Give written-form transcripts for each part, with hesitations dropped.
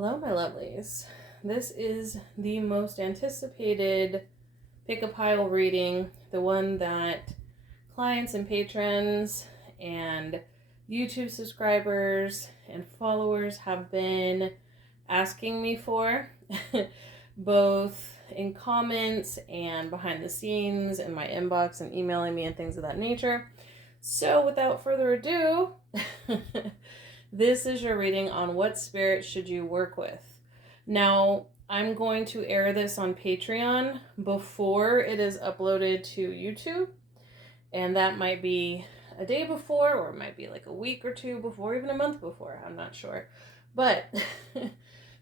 Hello, my lovelies. This is the most anticipated pick a pile reading, the one that clients and patrons and YouTube subscribers and followers have been asking me for, both in comments and behind the scenes in my inbox and emailing me and things of that nature. So without further ado, this is your reading on what spirit should you work with. Now, I'm going to air this on Patreon before it is uploaded to YouTube. And that might be a day before, or it might be like a week or two before, even a month before. I'm not sure. But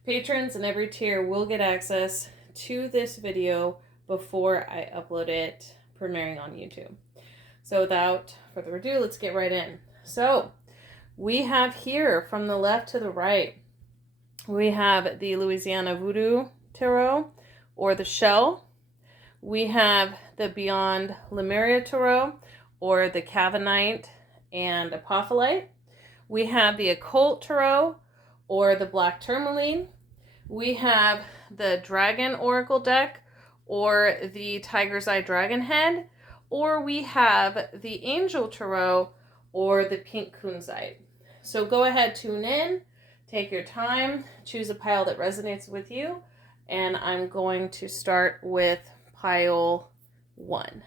patrons in every tier will get access to this video before I upload it, premiering on YouTube. So without further ado, let's get right in. So we have here from the left to the right, we have the Louisiana Voodoo Tarot, or the Shell. We have the Beyond Lemuria Tarot, or the Cavansite and Apophyllite. We have the Occult Tarot, or the Black Tourmaline. We have the Dragon Oracle deck, or the Tiger's Eye Dragon Head. Or we have the Angel Tarot, or the Pink Kunzite. So go ahead, tune in, take your time, choose a pile that resonates with you, and I'm going to start with pile 1.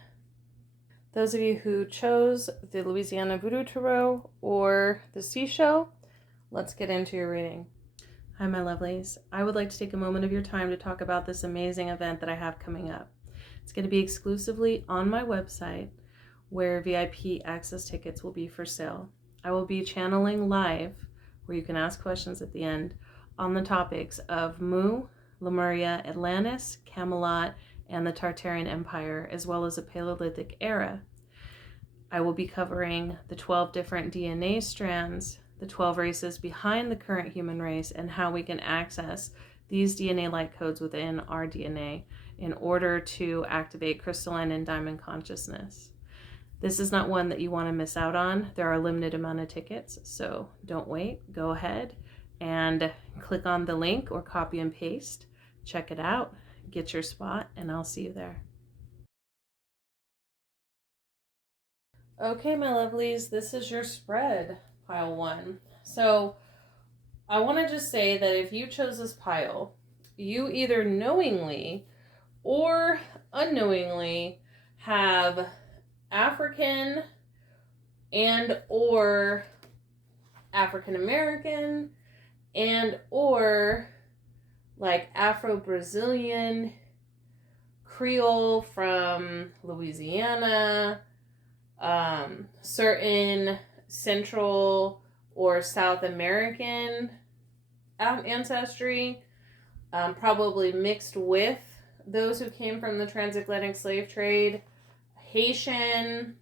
Those of you who chose the Louisiana Voodoo Tarot or the Seashell, let's get into your reading. Hi, my lovelies. I would like to take a moment of your time to talk about this amazing event that I have coming up. It's going to be exclusively on my website, where VIP access tickets will be for sale. I will be channeling live, where you can ask questions at the end, on the topics of Mu, Lemuria, Atlantis, Camelot, and the Tartarian Empire, as well as the Paleolithic era. I will be covering the 12 different DNA strands, the 12 races behind the current human race, and how we can access these DNA light codes within our DNA in order to activate crystalline and diamond consciousness. This is not one that you want to miss out on. There are a limited amount of tickets, so don't wait. Go ahead and click on the link or copy and paste. Check it out, get your spot, and I'll see you there. Okay, my lovelies, this is your spread, pile 1. So I want to just say that if you chose this pile, you either knowingly or unknowingly have African and or African American and or like Afro-Brazilian, Creole from Louisiana, certain Central or South American ancestry, probably mixed with those who came from the transatlantic slave trade, Haitian,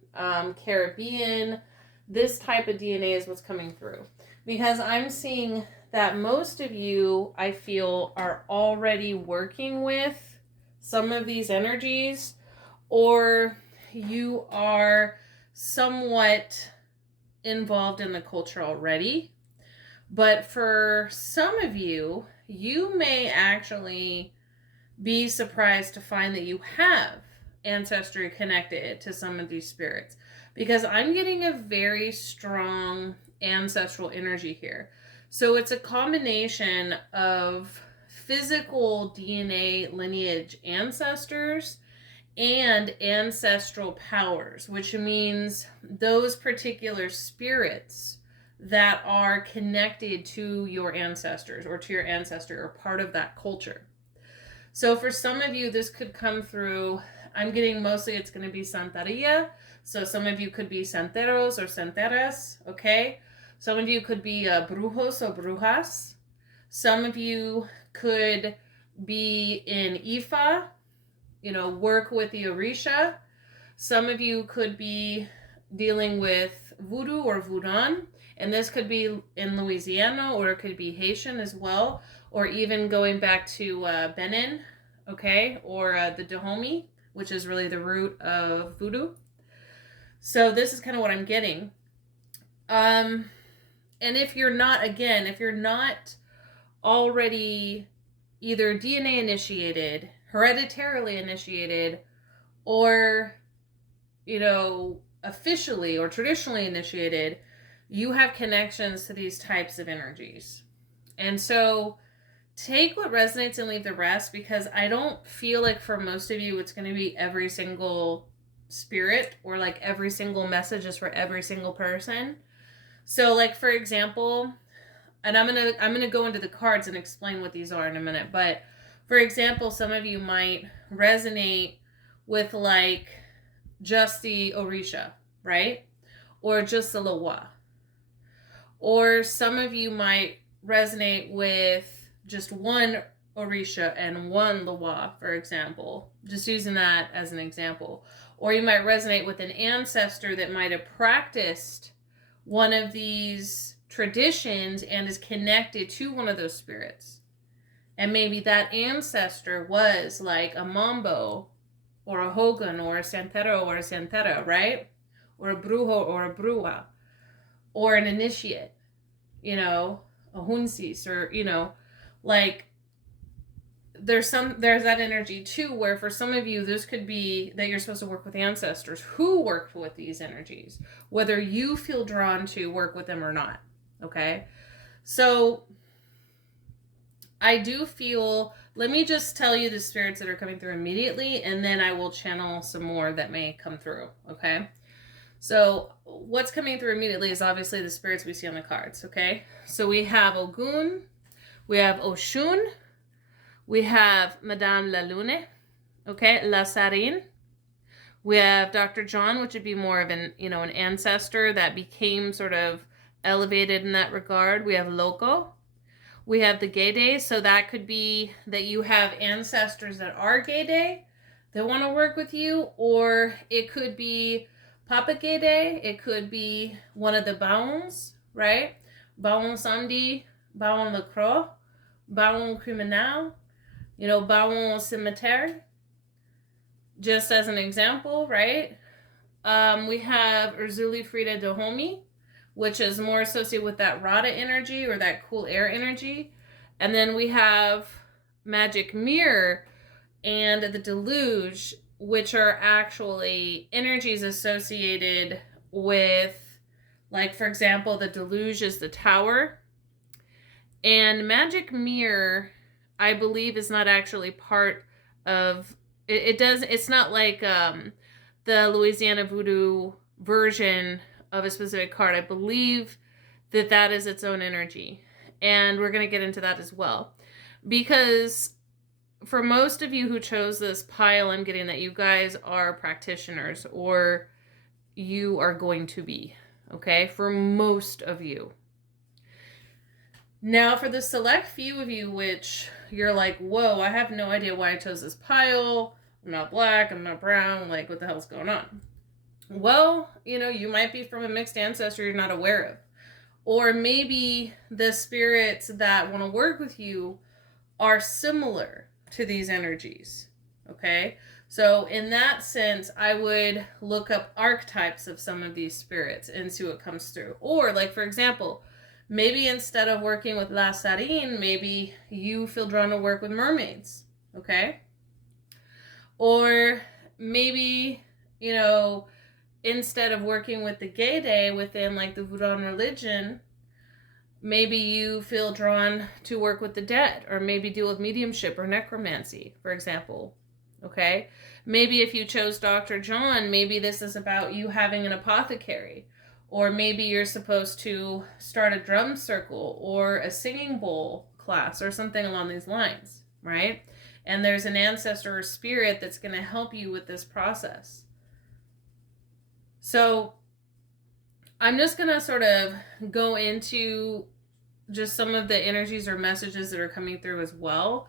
Caribbean. This type of DNA is what's coming through. Because I'm seeing that most of you, I feel, are already working with some of these energies, or you are somewhat involved in the culture already. But for some of you, you may actually be surprised to find that you have ancestry connected to some of these spirits, because I'm getting a very strong ancestral energy here. So it's a combination of physical DNA lineage ancestors and ancestral powers, which means those particular spirits that are connected to your ancestors or to your ancestor or part of that culture. So for some of you, this could come through, I'm getting mostly it's going to be Santeria. So some of you could be Santeros or Santeras, okay? Some of you could be Brujos or Brujas. Some of you could be in Ifa, work with the Orisha. Some of you could be dealing with Voodoo or Voodoo, and this could be in Louisiana, or it could be Haitian as well, or even going back to Benin, okay, or the Dahomey, which is really the root of Voodoo. So this is kind of what I'm getting. And if you're not already either DNA initiated, hereditarily initiated, or, you know, officially or traditionally initiated, you have connections to these types of energies. And so take what resonates and leave the rest, because I don't feel like for most of you it's going to be every single spirit or like every single message is for every single person. So like, for example, and I'm going to go into the cards and explain what these are in a minute, but for example, some of you might resonate with like just the Orisha, right? Or just the Loa. Or some of you might resonate with just one Orisha and one Loa, for example. Just using that as an example. Or you might resonate with an ancestor that might have practiced one of these traditions and is connected to one of those spirits. And maybe that ancestor was like a Mambo or a Hogan or a Santero or a Santera, right? Or a Brujo or a Brua. Or an initiate, you know, a Hunsis, or, you know, like there's that energy too, where for some of you, this could be that you're supposed to work with ancestors who work with these energies, whether you feel drawn to work with them or not. Okay. So I do feel, let me just tell you the spirits that are coming through immediately, and then I will channel some more that may come through. Okay. So what's coming through immediately is obviously the spirits we see on the cards. Okay. So we have Ogun, we have Oshun, we have Madame La Lune, okay, La Sarine. We have Dr. John, which would be more of an, you know, an ancestor that became sort of elevated in that regard. We have Loco. We have the Gede, so that could be that you have ancestors that are Gede that want to work with you, or it could be Papa Gede, it could be one of the Baons, right? Baon Samedi, Baon Le Croix, Baon Criminal, you know, Baon Cimetière, just as an example, right? We have Urzuli Frida Dahomey, which is more associated with that Rada energy or that cool air energy. And then we have Magic Mirror and the Deluge, which are actually energies associated with, like, for example, the Deluge is the Tower. And Magic Mirror, I believe, is not actually part of, it's not like the Louisiana Voodoo version of a specific card. I believe that that is its own energy. And we're going to get into that as well. Because for most of you who chose this pile, I'm getting that you guys are practitioners, or you are going to be, okay? For most of you. Now, for the select few of you, which you're like, whoa, I have no idea why I chose this pile. I'm not black, I'm not brown, like, what the hell's going on? Well, you know, you might be from a mixed ancestor you're not aware of. Or maybe the spirits that want to work with you are similar to these energies, okay? So in that sense, I would look up archetypes of some of these spirits and see what comes through. Or, like, for example, maybe instead of working with La Sarine, maybe you feel drawn to work with mermaids, okay? Or maybe, you know, instead of working with the Gede within, like, the Voodoo religion, maybe you feel drawn to work with the dead, or maybe deal with mediumship or necromancy, for example, okay? Maybe if you chose Dr. John, maybe this is about you having an apothecary, or maybe you're supposed to start a drum circle or a singing bowl class or something along these lines, right? And there's an ancestor or spirit that's going to help you with this process. So I'm just going to sort of go into just some of the energies or messages that are coming through as well,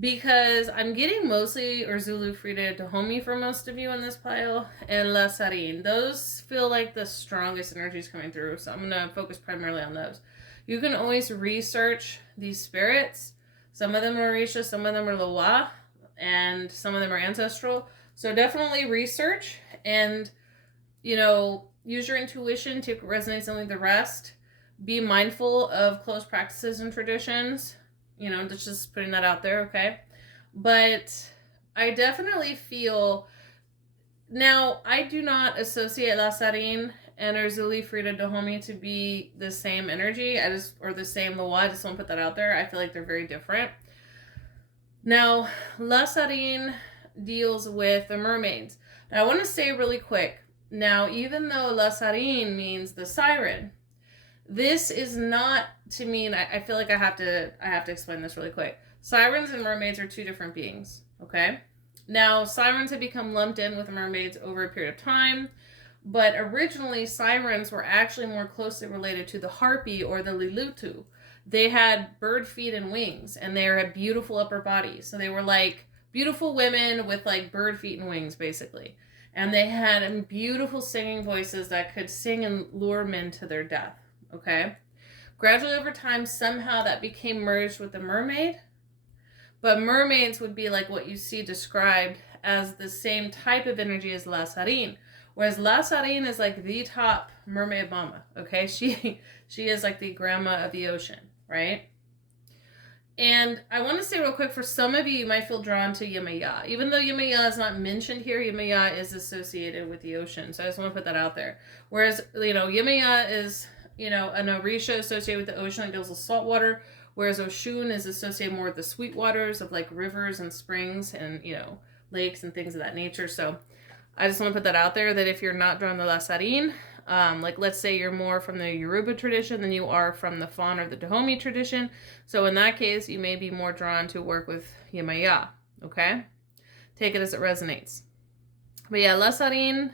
because I'm getting mostly Urzulu Frida Dahomey for most of you in this pile, and La Sarine. Those feel like the strongest energies coming through, so I'm going to focus primarily on those. You can always research these spirits. Some of them are Orisha, some of them are Loa, and some of them are ancestral. So definitely research and, you know, use your intuition, take what resonates and leave the rest. Be mindful of closed practices and traditions. You know, just putting that out there, okay? But I definitely feel... Now, I do not associate Lasarin and Usui Frida Dahomey to be the same energy. Or the same Loa. I just want to put that out there. I feel like they're very different. Now, Lasarin deals with the mermaids. Now, I want to say really quick. Now, even though Lasarin means the siren, this is not to mean... I feel like I have to explain this really quick. Sirens and mermaids are two different beings, okay? Now, sirens have become lumped in with mermaids over a period of time, but originally sirens were actually more closely related to the harpy or the lilutu. They had bird feet and wings, and they had beautiful upper bodies. So they were like beautiful women with like bird feet and wings, basically. And they had beautiful singing voices that could sing and lure men to their death, okay? Gradually over time, somehow that became merged with the mermaid. But mermaids would be like what you see described as the same type of energy as Lasarin. Whereas Lasarin is like the top mermaid mama, okay? She is like the grandma of the ocean, right? And I want to say real quick, for some of you, you might feel drawn to Yemaya. Even though Yemaya is not mentioned here, Yemaya is associated with the ocean. So I just want to put that out there. Whereas, Yemaya is, an Orisha associated with the ocean that deals with salt water. Whereas Oshun is associated more with the sweet waters of like rivers and springs and, lakes and things of that nature. So I just want to put that out there, that if you're not drawn to Lasarin, like let's say you're more from the Yoruba tradition than you are from the Fawn or the Dahomey tradition. So in that case, you may be more drawn to work with Yemaya, okay? Take it as it resonates. But yeah, Lasarin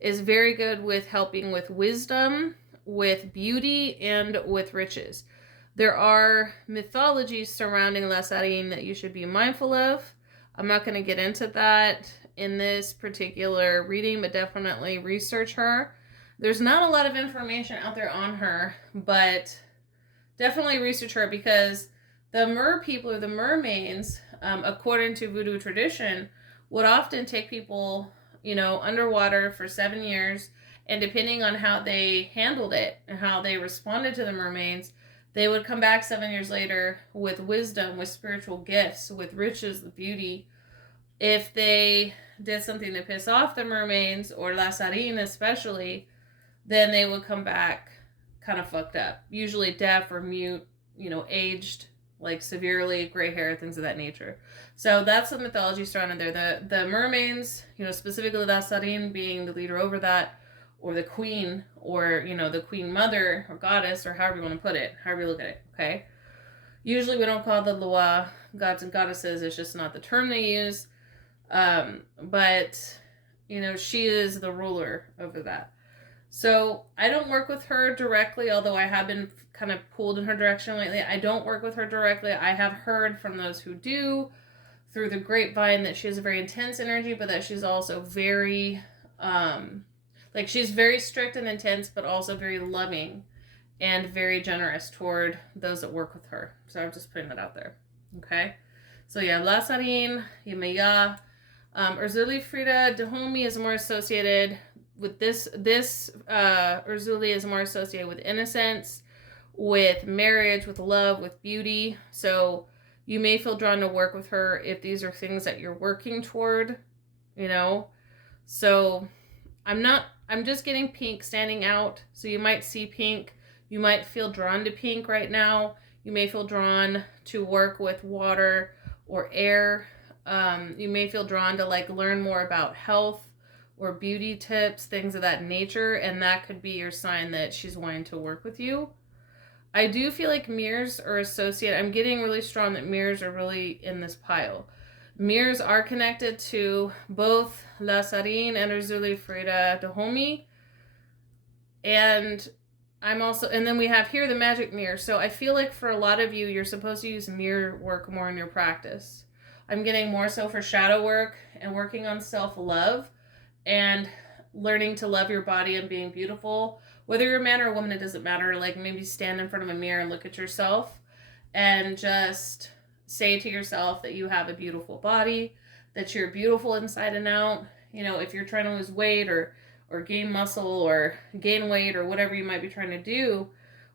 is very good with helping with wisdom, with beauty, and with riches. There are mythologies surrounding Lasarin that you should be mindful of. I'm not going to get into that in this particular reading, but definitely research her. There's not a lot of information out there on her, but definitely research her, because the mer people, or the mermaids, according to voodoo tradition, would often take people, underwater for 7 years, and depending on how they handled it and how they responded to the mermaids, they would come back 7 years later with wisdom, with spiritual gifts, with riches, with beauty. If they did something to piss off the mermaids, or Lasarin especially, then they would come back kind of fucked up. Usually deaf or mute, aged, like severely, gray hair, things of that nature. So that's the mythology surrounding there. The mermaids, specifically Lasarin being the leader over that, or the queen, or, the queen mother, or goddess, or however you want to put it, however you look at it, okay? Usually we don't call the Loa gods and goddesses, it's just not the term they use. But, she is the ruler over that. So I don't work with her directly, although I have been kind of pulled in her direction lately. I don't work with her directly. I have heard from those who do, through the grapevine, that she has a very intense energy, but that she's also very... she's very strict and intense, but also very loving and very generous toward those that work with her. So I'm just putting that out there. Okay? So yeah, Lasarin, Yemaya, Usui Frida Dahomey is more associated with this Usui is more associated with innocence, with marriage, with love, with beauty. So you may feel drawn to work with her if these are things that you're working toward, So I'm just getting pink standing out. So you might see pink. You might feel drawn to pink right now. You may feel drawn to work with water or air. You may feel drawn to learn more about health or beauty tips, things of that nature. And that could be your sign that she's wanting to work with you. I do feel like mirrors are associated. I'm getting really strong that mirrors are really in this pile. Mirrors are connected to both Lasarin and Usui Frida Dahomey. And then we have here the magic mirror. So I feel like for a lot of you, you're supposed to use mirror work more in your practice. I'm getting more so for shadow work and working on self-love and learning to love your body and being beautiful. Whether you're a man or a woman, it doesn't matter. Maybe stand in front of a mirror and look at yourself and just say to yourself that you have a beautiful body, that you're beautiful inside and out. If you're trying to lose weight or gain muscle or gain weight or whatever you might be trying to do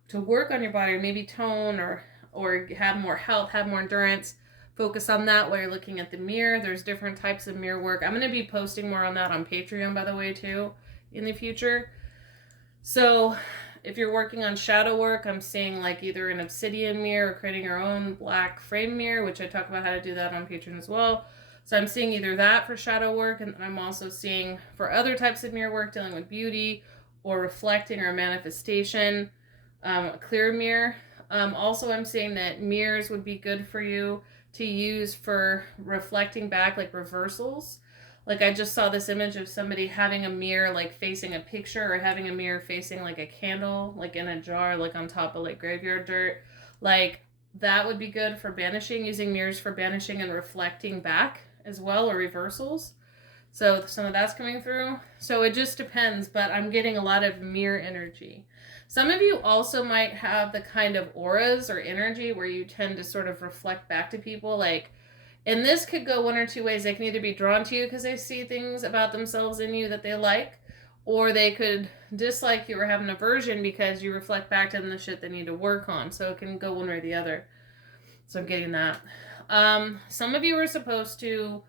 to work on your body, or maybe tone or or have more health, have more endurance, focus on that while you're looking at the mirror. There's different types of mirror work. I'm going to be posting more on that on Patreon, by the way, too, in the future. So if you're working on shadow work, I'm seeing like either an obsidian mirror or creating your own black frame mirror, which I talk about how to do that on Patreon as well. So I'm seeing either that for shadow work, and I'm also seeing for other types of mirror work dealing with beauty or reflecting or manifestation, a clear mirror. Also, I'm seeing that mirrors would be good for you to use for reflecting back, like reversals. Like I just saw this image of somebody having a mirror like facing a picture, or having a mirror facing like a candle, like in a jar, like on top of like graveyard dirt. Like that would be good for banishing, using mirrors for banishing and reflecting back as well, or reversals. So some of that's coming through. So it just depends, but I'm getting a lot of mirror energy. Some of you also might have the kind of auras or energy where you tend to sort of reflect back to people. Like, and this could go one or two ways. They can either be drawn to you because they see things about themselves in you that they like, or they could dislike you or have an aversion because you reflect back to them the shit they need to work on. So it can go one way or the other. So I'm getting that. Some of you are supposed to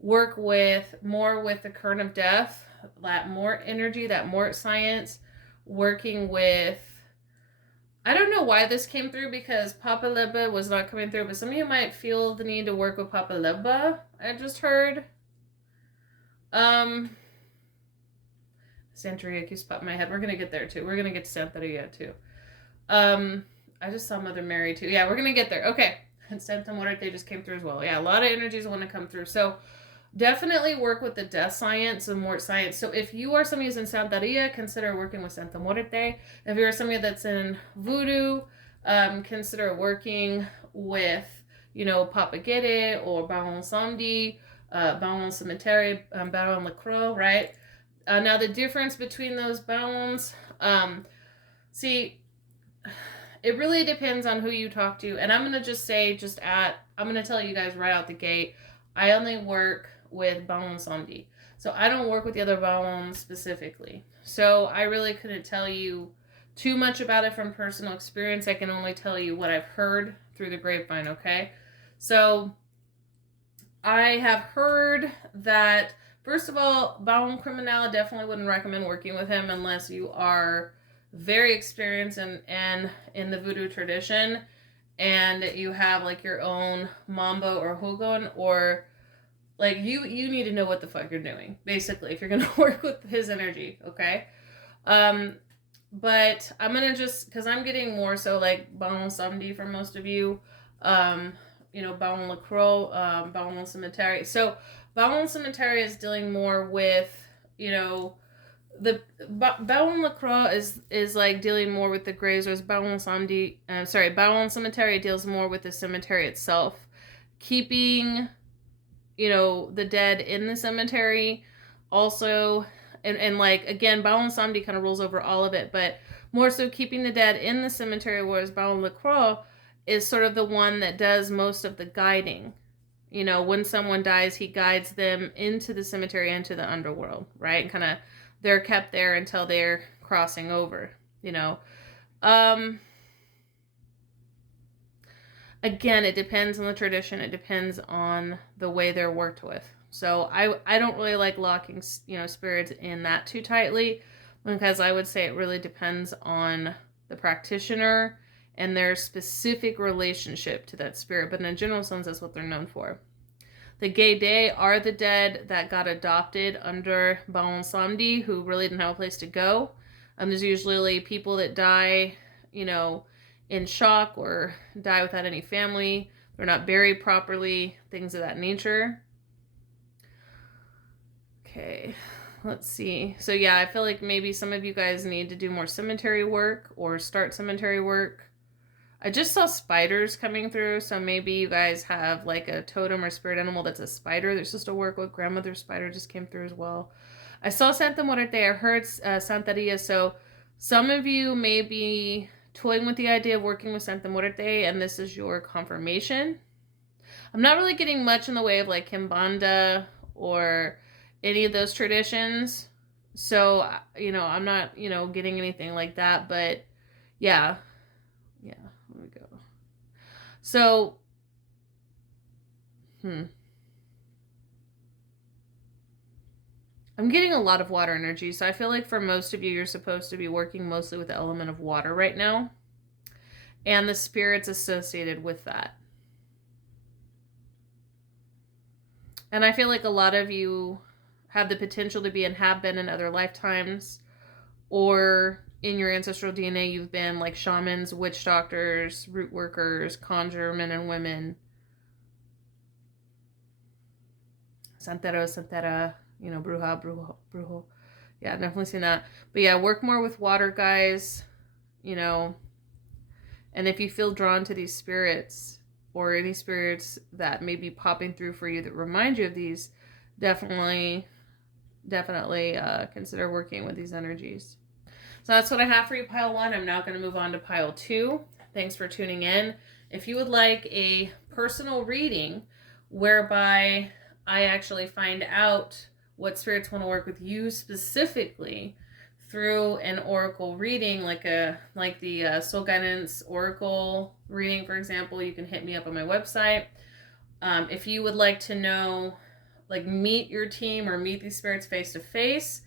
work with the current of death, that more energy, that more science, working with, I don't know why this came through because Papa Lebba was not coming through, but some of you might feel the need to work with Papa Lebba, I just heard. Santeria keeps popping in my head. We're going to get there too. We're going to get to Santeria too. I just saw Mother Mary too. Yeah, we're going to get there. Okay. And Santa Muerte just came through as well. Yeah, a lot of energies want to come through. So definitely work with the death science and more science. So if you are somebody who's in Santeria, consider working with Santa Muerte. If you're somebody that's in voodoo, consider working with, Papa Gede or Baron Samedi, Baron Cemetery, Baron Lacroix, right? Now the difference between those barons, see, it really depends on who you talk to. And I'm going to just say, I'm going to tell you guys right out the gate, I only work with Baron Samedi. So I don't work with the other barons specifically. So I really couldn't tell you too much about it from personal experience. I can only tell you what I've heard through the grapevine, okay? So I have heard that, first of all, Baron Criminal, definitely wouldn't recommend working with him unless you are very experienced in the voodoo tradition and you have like your own mambo or hogon, or like you need to know what the fuck you're doing, basically, if you're going to work with his energy, okay? But I'm going to just, because I'm getting more so like Baron Samedi for most of you, Baron Lacroix, Baron Cemetery. So Baron Cemetery is dealing more with, the Baron Lacroix is like dealing more with the graves, whereas Baron Cemetery deals more with the cemetery itself, keeping, the dead in the cemetery. Also, and like again, Baron Samedi kind of rolls over all of it, but more so keeping the dead in the cemetery, whereas Baron Lacroix is sort of the one that does most of the guiding. When someone dies, he guides them into the cemetery, into the underworld, right? And kind of they're kept there until they're crossing over, Again, it depends on the tradition. It depends on the way they're worked with. So I don't really like locking, spirits in that too tightly, because I would say it really depends on the practitioner and their specific relationship to that spirit. But in a general sense, that's what they're known for. The Gede are the dead that got adopted under Baron Samedi, who really didn't have a place to go. There's usually people that die, in shock or die without any family. They're not buried properly, things of that nature. Okay, let's see. So yeah, I feel like maybe some of you guys need to do more cemetery work or start cemetery work. I just saw spiders coming through, so maybe you guys have like a totem or spirit animal that's a spider that's just to work with. Grandmother's spider just came through as well. I saw Santa Muerte. I heard Santeria, so some of you may be toying with the idea of working with Santa Muerte, and this is your confirmation. I'm not really getting much in the way of like Kimbanda or any of those traditions, so, I'm not, getting anything like that, but yeah. Here we go. So, I'm getting a lot of water energy, so I feel like for most of you, you're supposed to be working mostly with the element of water right now, and the spirits associated with that. And I feel like a lot of you have the potential to be and have been in other lifetimes, or in your ancestral DNA, you've been like shamans, witch doctors, root workers, conjure men and women, santero, santera, you know, bruja, brujo. Yeah, I've definitely seen that. But yeah, work more with water, guys, you know. And if you feel drawn to these spirits, or any spirits that may be popping through for you that remind you of these, definitely consider working with these energies. So that's what I have for you, pile 1. I'm now going to move on to pile 2. Thanks for tuning in. If you would like a personal reading whereby I actually find out what spirits want to work with you specifically through an oracle reading, like the Soul Guidance Oracle reading, for example, you can hit me up on my website. If you would like to know, like, meet your team or meet these spirits face to face,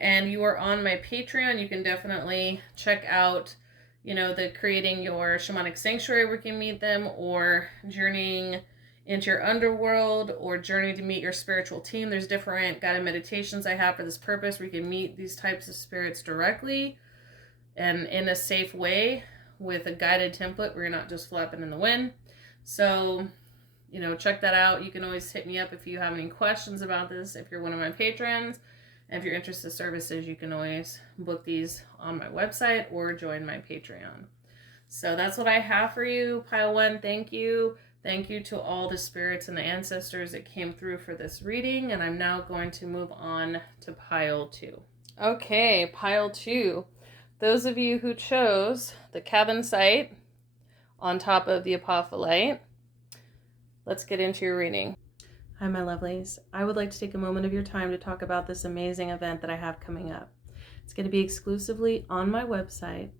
and you are on my Patreon, you can definitely check out, you know, the Creating Your Shamanic Sanctuary where you can meet them, or Journeying into Your Underworld, or Journey to Meet Your Spiritual Team. There's different guided meditations I have for this purpose where you can meet these types of spirits directly and in a safe way with a guided template where you're not just flapping in the wind. So, you know, check that out. You can always hit me up if you have any questions about this, if you're one of my patrons. And if you're interested in services, you can always book these on my website or join my Patreon. So that's what I have for you, pile 1. Thank you. Thank you to all the spirits and the ancestors that came through for this reading. And I'm now going to move on to pile 2. Okay, pile 2. Those of you who chose the cavansite on top of the apophyllite, let's get into your reading. Hi, my lovelies. I would like to take a moment of your time to talk about this amazing event that I have coming up. It's going to be exclusively on my website,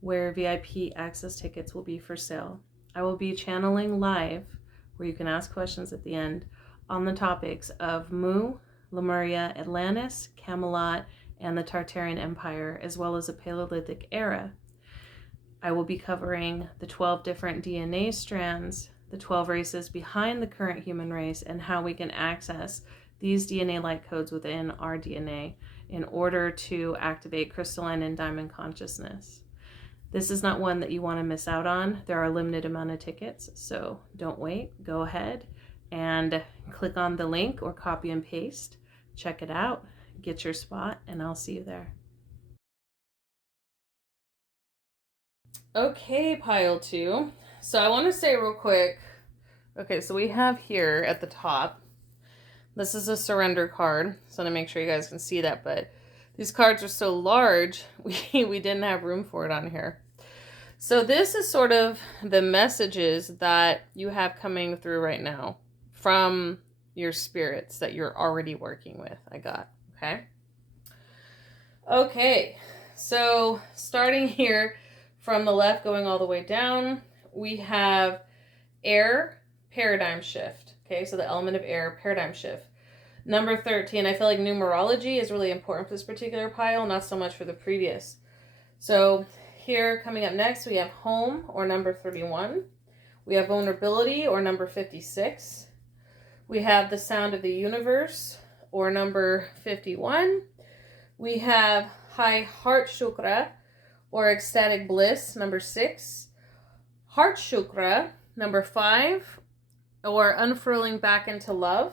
where VIP access tickets will be for sale. I will be channeling live, where you can ask questions at the end, on the topics of Mu, Lemuria, Atlantis, Camelot, and the Tartarian Empire, as well as the Paleolithic era. I will be covering the 12 different DNA strands, the 12 races behind the current human race, and how we can access these DNA light codes within our DNA in order to activate crystalline and diamond consciousness. This is not one that you want to miss out on. There are a limited amount of tickets, so don't wait. Go ahead and click on the link or copy and paste. Check it out, get your spot, and I'll see you there. Okay, pile 2. So I want to say real quick, okay, so we have here at the top, this is a surrender card, so I'm going to make sure you guys can see that, but these cards are so large, we didn't have room for it on here. So this is sort of the messages that you have coming through right now from your spirits that you're already working with, I got, okay? Okay, so starting here from the left going all the way down, we have air paradigm shift. Okay, so the element of air paradigm shift. Number 13, I feel like numerology is really important for this particular pile, not so much for the previous. So here coming up next, we have home, or number 31. We have vulnerability, or number 56. We have the sound of the universe, or number 51. We have high heart chakra, or ecstatic bliss, number 6. Heart chakra, number 5, or unfurling back into love.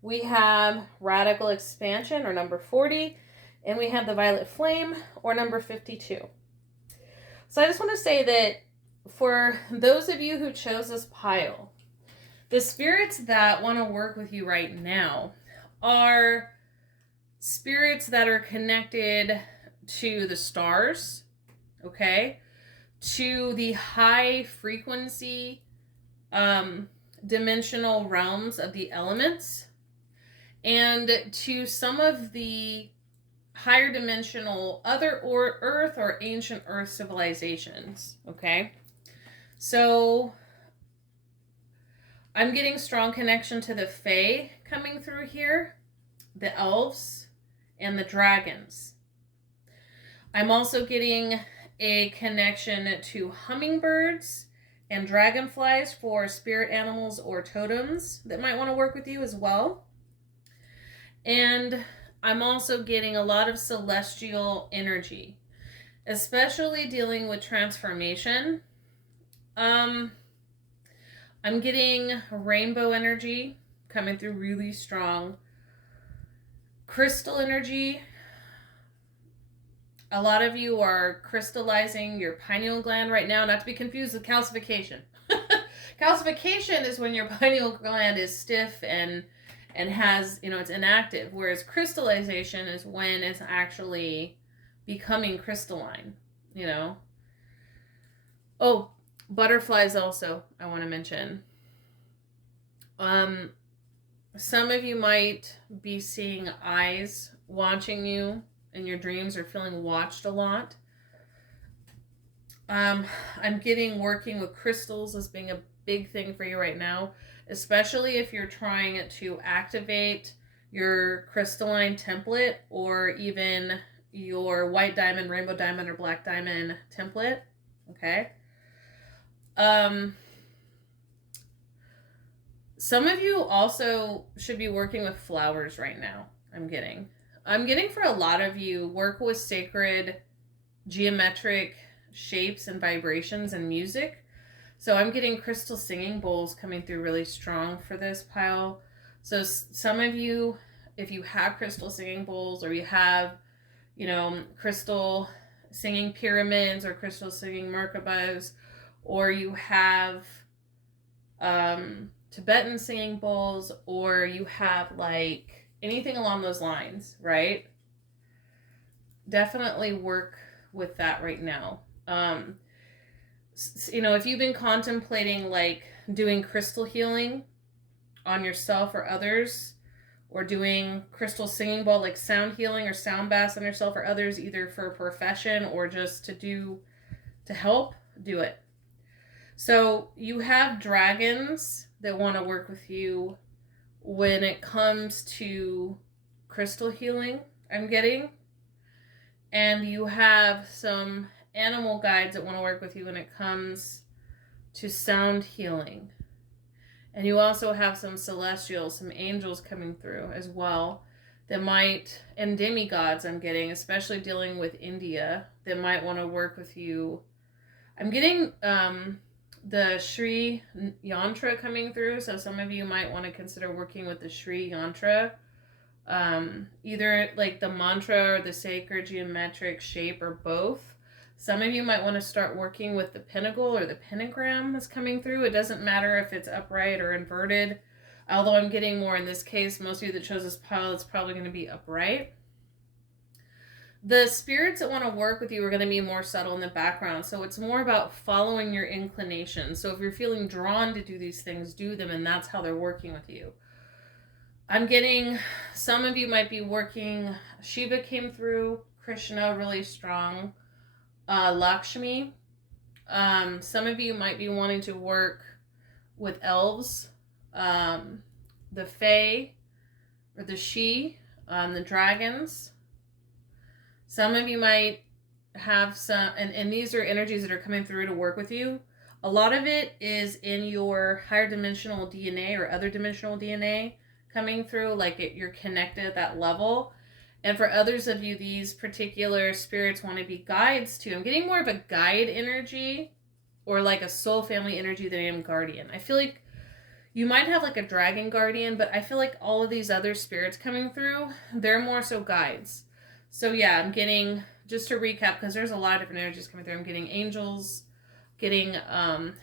We have radical expansion, or number 40, and we have the violet flame, or number 52. So I just want to say that for those of you who chose this pile, the spirits that want to work with you right now are spirits that are connected to the stars, okay, to the high frequency dimensional realms of the elements, and to some of the higher dimensional other earth or ancient earth civilizations, okay? So I'm getting strong connection to the Fae coming through here, the elves, and the dragons. I'm also getting a connection to hummingbirds and dragonflies for spirit animals or totems that might want to work with you as well. And I'm also getting a lot of celestial energy, especially dealing with transformation. I'm getting rainbow energy coming through really strong. Crystal energy. A lot of you are crystallizing your pineal gland right now, not to be confused with calcification. Calcification is when your pineal gland is stiff and has, it's inactive, whereas crystallization is when it's actually becoming crystalline, Oh, butterflies also, I want to mention. Some of you might be seeing eyes watching you in your dreams or feeling watched a lot. I'm getting working with crystals as being a big thing for you right now, especially if you're trying to activate your crystalline template or even your white diamond, rainbow diamond, or black diamond template. Okay. Some of you also should be working with flowers right now. I'm getting for a lot of you, work with sacred geometric shapes and vibrations and music. So I'm getting crystal singing bowls coming through really strong for this pile. So some of you, if you have crystal singing bowls, or you have, crystal singing pyramids or crystal singing Merkabas, or you have Tibetan singing bowls, or you have like anything along those lines, right? Definitely work with that right now. If you've been contemplating like doing crystal healing on yourself or others, or doing crystal singing bowl, like sound healing or sound baths on yourself or others, either for a profession or just to help, do it. So you have dragons that want to work with you when it comes to crystal healing, I'm getting. And you have some animal guides that want to work with you when it comes to sound healing. And you also have some celestials, some angels coming through as well that might, and demigods I'm getting, especially dealing with India, that might want to work with you. I'm getting the Sri Yantra coming through, so some of you might want to consider working with the Sri Yantra. Either like the mantra or the sacred geometric shape, or both. Some of you might want to start working with the pentacle or the pentagram that's coming through. It doesn't matter if it's upright or inverted, although I'm getting more in this case. Most of you that chose this pile, it's probably going to be upright. The spirits that want to work with you are going to be more subtle in the background, so it's more about following your inclination. So if you're feeling drawn to do these things, do them, and that's how they're working with you. I'm getting, some of you might be working, Shiva came through, Krishna really strong, Lakshmi. Some of you might be wanting to work with elves, the Fae, or the She, the dragons. Some of you might have some, and these are energies that are coming through to work with you. A lot of it is in your higher dimensional DNA or other dimensional DNA coming through, like you're connected at that level. And for others of you, these particular spirits want to be guides too. I'm getting more of a guide energy, or like a soul family energy than I am guardian. I feel like you might have like a dragon guardian, but I feel like all of these other spirits coming through, they're more so guides. So yeah, I'm getting, just to recap, because there's a lot of different energies coming through, I'm getting angels, getting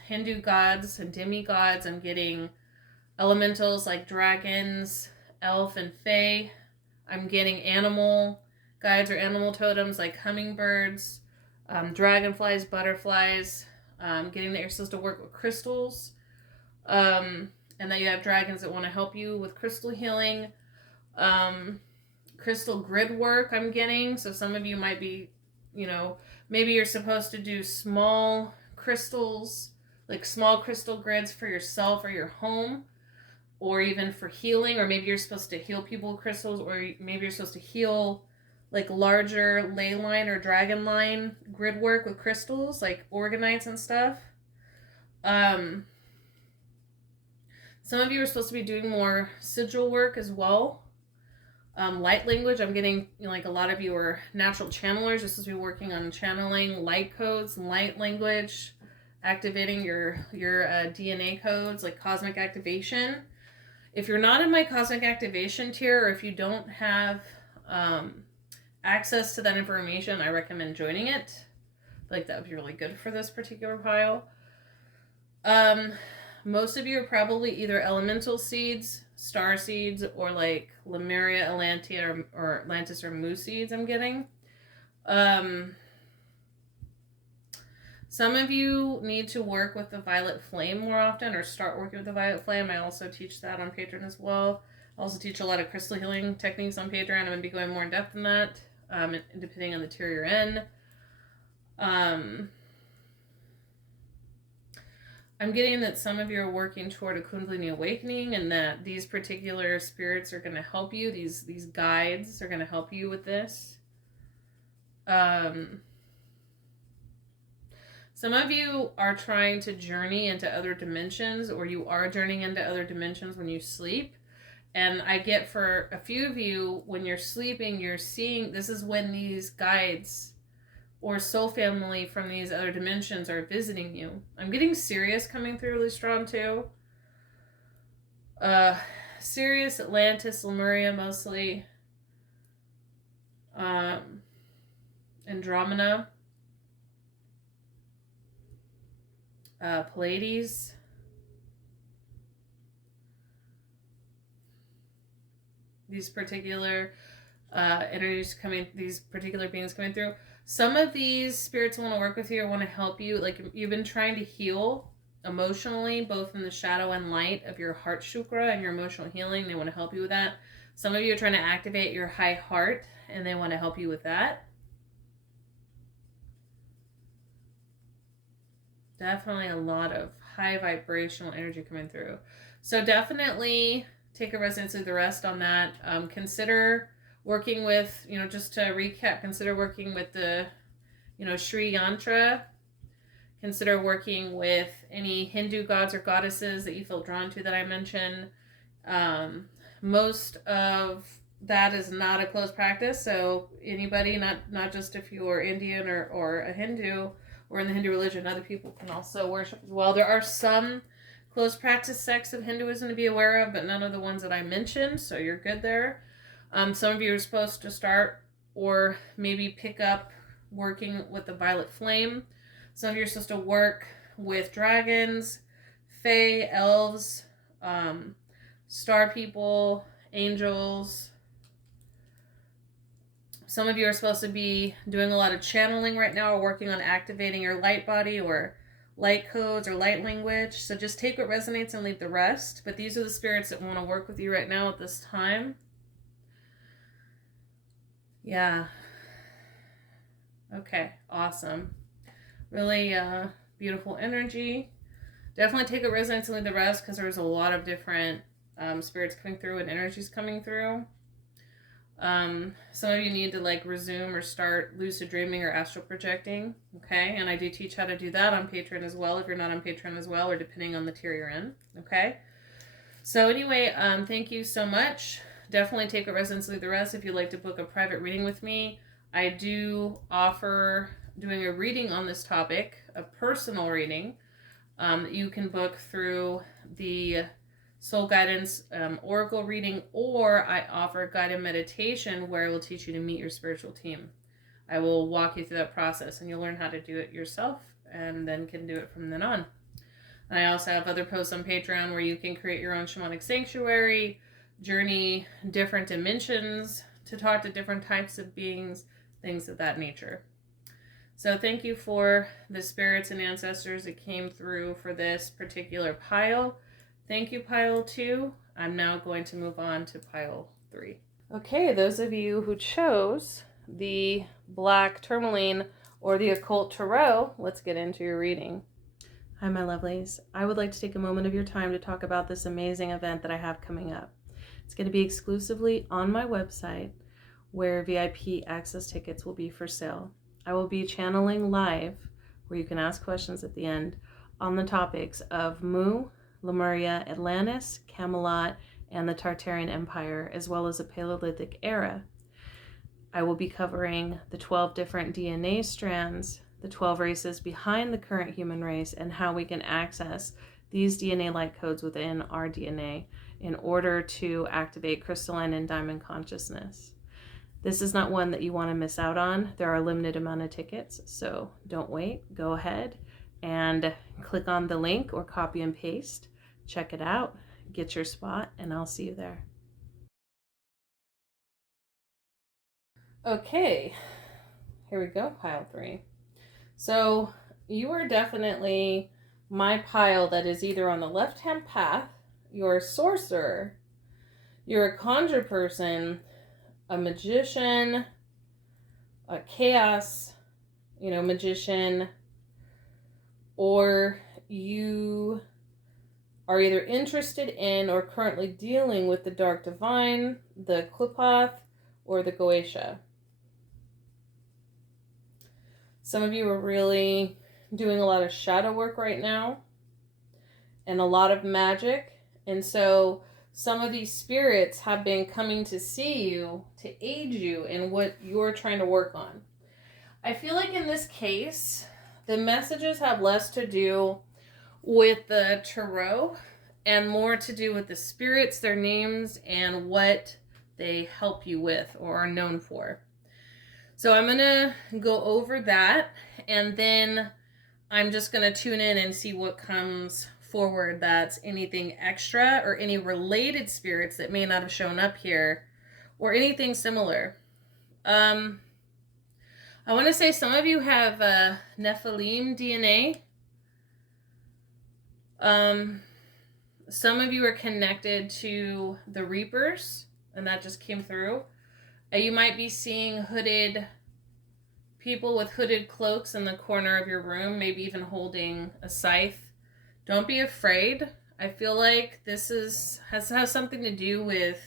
Hindu gods and demigods, I'm getting elementals like dragons, elf, and fae. I'm getting animal guides or animal totems like hummingbirds, dragonflies, butterflies. Getting that you're supposed to work with crystals. And that you have dragons that want to help you with crystal healing. Crystal grid work I'm getting. So some of you might be, maybe you're supposed to do small crystals like small crystal grids for yourself or your home, or even for healing, or maybe you're supposed to heal people with crystals, or maybe you're supposed to heal like larger ley line or dragon line grid work with crystals, like organites and stuff. Some of you are supposed to be doing more sigil work as well. Light language, I'm getting, you know, like a lot of you are natural channelers. You're supposed to be working on channeling light codes, light language, activating your DNA codes, like cosmic activation. If you're not in my cosmic activation tier, or if you don't have access to that information, I recommend joining it. Like that would be really good for this particular pile. Most of you are probably either elemental seeds, star seeds, or like Lemuria, Atlantia, or Atlantis, or moose seeds I'm getting. Some of you need to work with the violet flame more often, or start working with the violet flame. I also teach that on Patreon as well. I also teach a lot of crystal healing techniques on Patreon. I'm going to be going more in depth in that, depending on the tier you're in. I'm getting that some of you are working toward a Kundalini awakening, and that these particular spirits are going to help you. These guides are going to help you with this. Some of you are trying to journey into other dimensions, or you are journeying into other dimensions when you sleep. And I get for a few of you, when you're sleeping, you're seeing, this is when these guides or soul family from these other dimensions are visiting you. I'm getting Sirius coming through really strong too. Sirius, Atlantis, Lemuria mostly. Andromeda. Pleiades. These particular energies coming, these particular beings coming through. Some of these spirits want to work with you or want to help you. Like you've been trying to heal emotionally, both in the shadow and light of your heart chakra and your emotional healing. They want to help you with that. Some of you are trying to activate your high heart, and they want to help you with that. Definitely a lot of high vibrational energy coming through. So definitely take a resonance with the rest on that. Consider working with, just to recap, consider working with the, Sri Yantra. Consider working with any Hindu gods or goddesses that you feel drawn to that I mentioned. Most of that is not a closed practice, so anybody, not just if you are Indian or a Hindu or in the Hindu religion, other people can also worship as well. There are some closed practice sects of Hinduism to be aware of, but none of the ones that I mentioned, so you're good there. Some of you are supposed to start or maybe pick up working with the violet flame. Some of you are supposed to work with dragons, fae, elves, star people, angels. Some of you are supposed to be doing a lot of channeling right now, or working on activating your light body or light codes or light language. So just take what resonates and leave the rest. But these are the spirits that want to work with you right now at this time. Yeah. Okay, awesome. Really beautiful energy. Definitely take a resonance and leave the rest, because there's a lot of different spirits coming through and energies coming through. Some of you need to resume or start lucid dreaming or astral projecting. Okay, and I do teach how to do that on Patreon as well, if you're not on Patreon as well, or depending on the tier you're in. Okay, so anyway, thank you so much. Definitely take a resonance, leave the rest. If you'd like to book a private reading with me, I do offer doing a reading on this topic, a personal reading, that you can book through the Soul Guidance Oracle reading, or I offer guided meditation where I will teach you to meet your spiritual team. I will walk you through that process, and you'll learn how to do it yourself, and then can do it from then on. And I also have other posts on Patreon where you can create your own shamanic sanctuary, journey different dimensions to talk to different types of beings, things of that nature. So thank you for the spirits and ancestors that came through for this particular pile. Thank you, pile 2. I'm now going to move on to pile 3. Okay, those of you who chose the black tourmaline or the occult tarot, let's get into your reading. Hi, my lovelies. I would like to take a moment of your time to talk about this amazing event that I have coming up. It's going to be exclusively on my website, where VIP access tickets will be for sale. I will be channeling live, where you can ask questions at the end, on the topics of Mu, Lemuria, Atlantis, Camelot, and the Tartarian Empire, as well as a Paleolithic era. I will be covering the 12 different DNA strands, the 12 races behind the current human race, and how we can access these DNA light codes within our DNA in order to activate crystalline and diamond consciousness. This is not one that you want to miss out on. There are a limited amount of tickets, so don't wait. Go ahead and click on the link or copy and paste. Check it out, get your spot, and I'll see you there. Okay, here we go, pile 3. So you are definitely my pile that is either on the left-hand path, you're a sorcerer, you're a conjure person, a magician, a chaos, magician, or you are either interested in or currently dealing with the dark divine, the Qliphoth, or the Goetia. Some of you are really doing a lot of shadow work right now and a lot of magic. And so some of these spirits have been coming to see you to aid you in what you're trying to work on. I feel like in this case, the messages have less to do with the tarot and more to do with the spirits, their names, and what they help you with or are known for. So I'm going to go over that, and then I'm just going to tune in and see what comes forward that's anything extra or any related spirits that may not have shown up here or anything similar. I want to say some of you have Nephilim DNA. Some of you are connected to the Reapers, and that just came through. You might be seeing hooded people with hooded cloaks in the corner of your room, maybe even holding a scythe. Don't be afraid. I feel like this has something to do with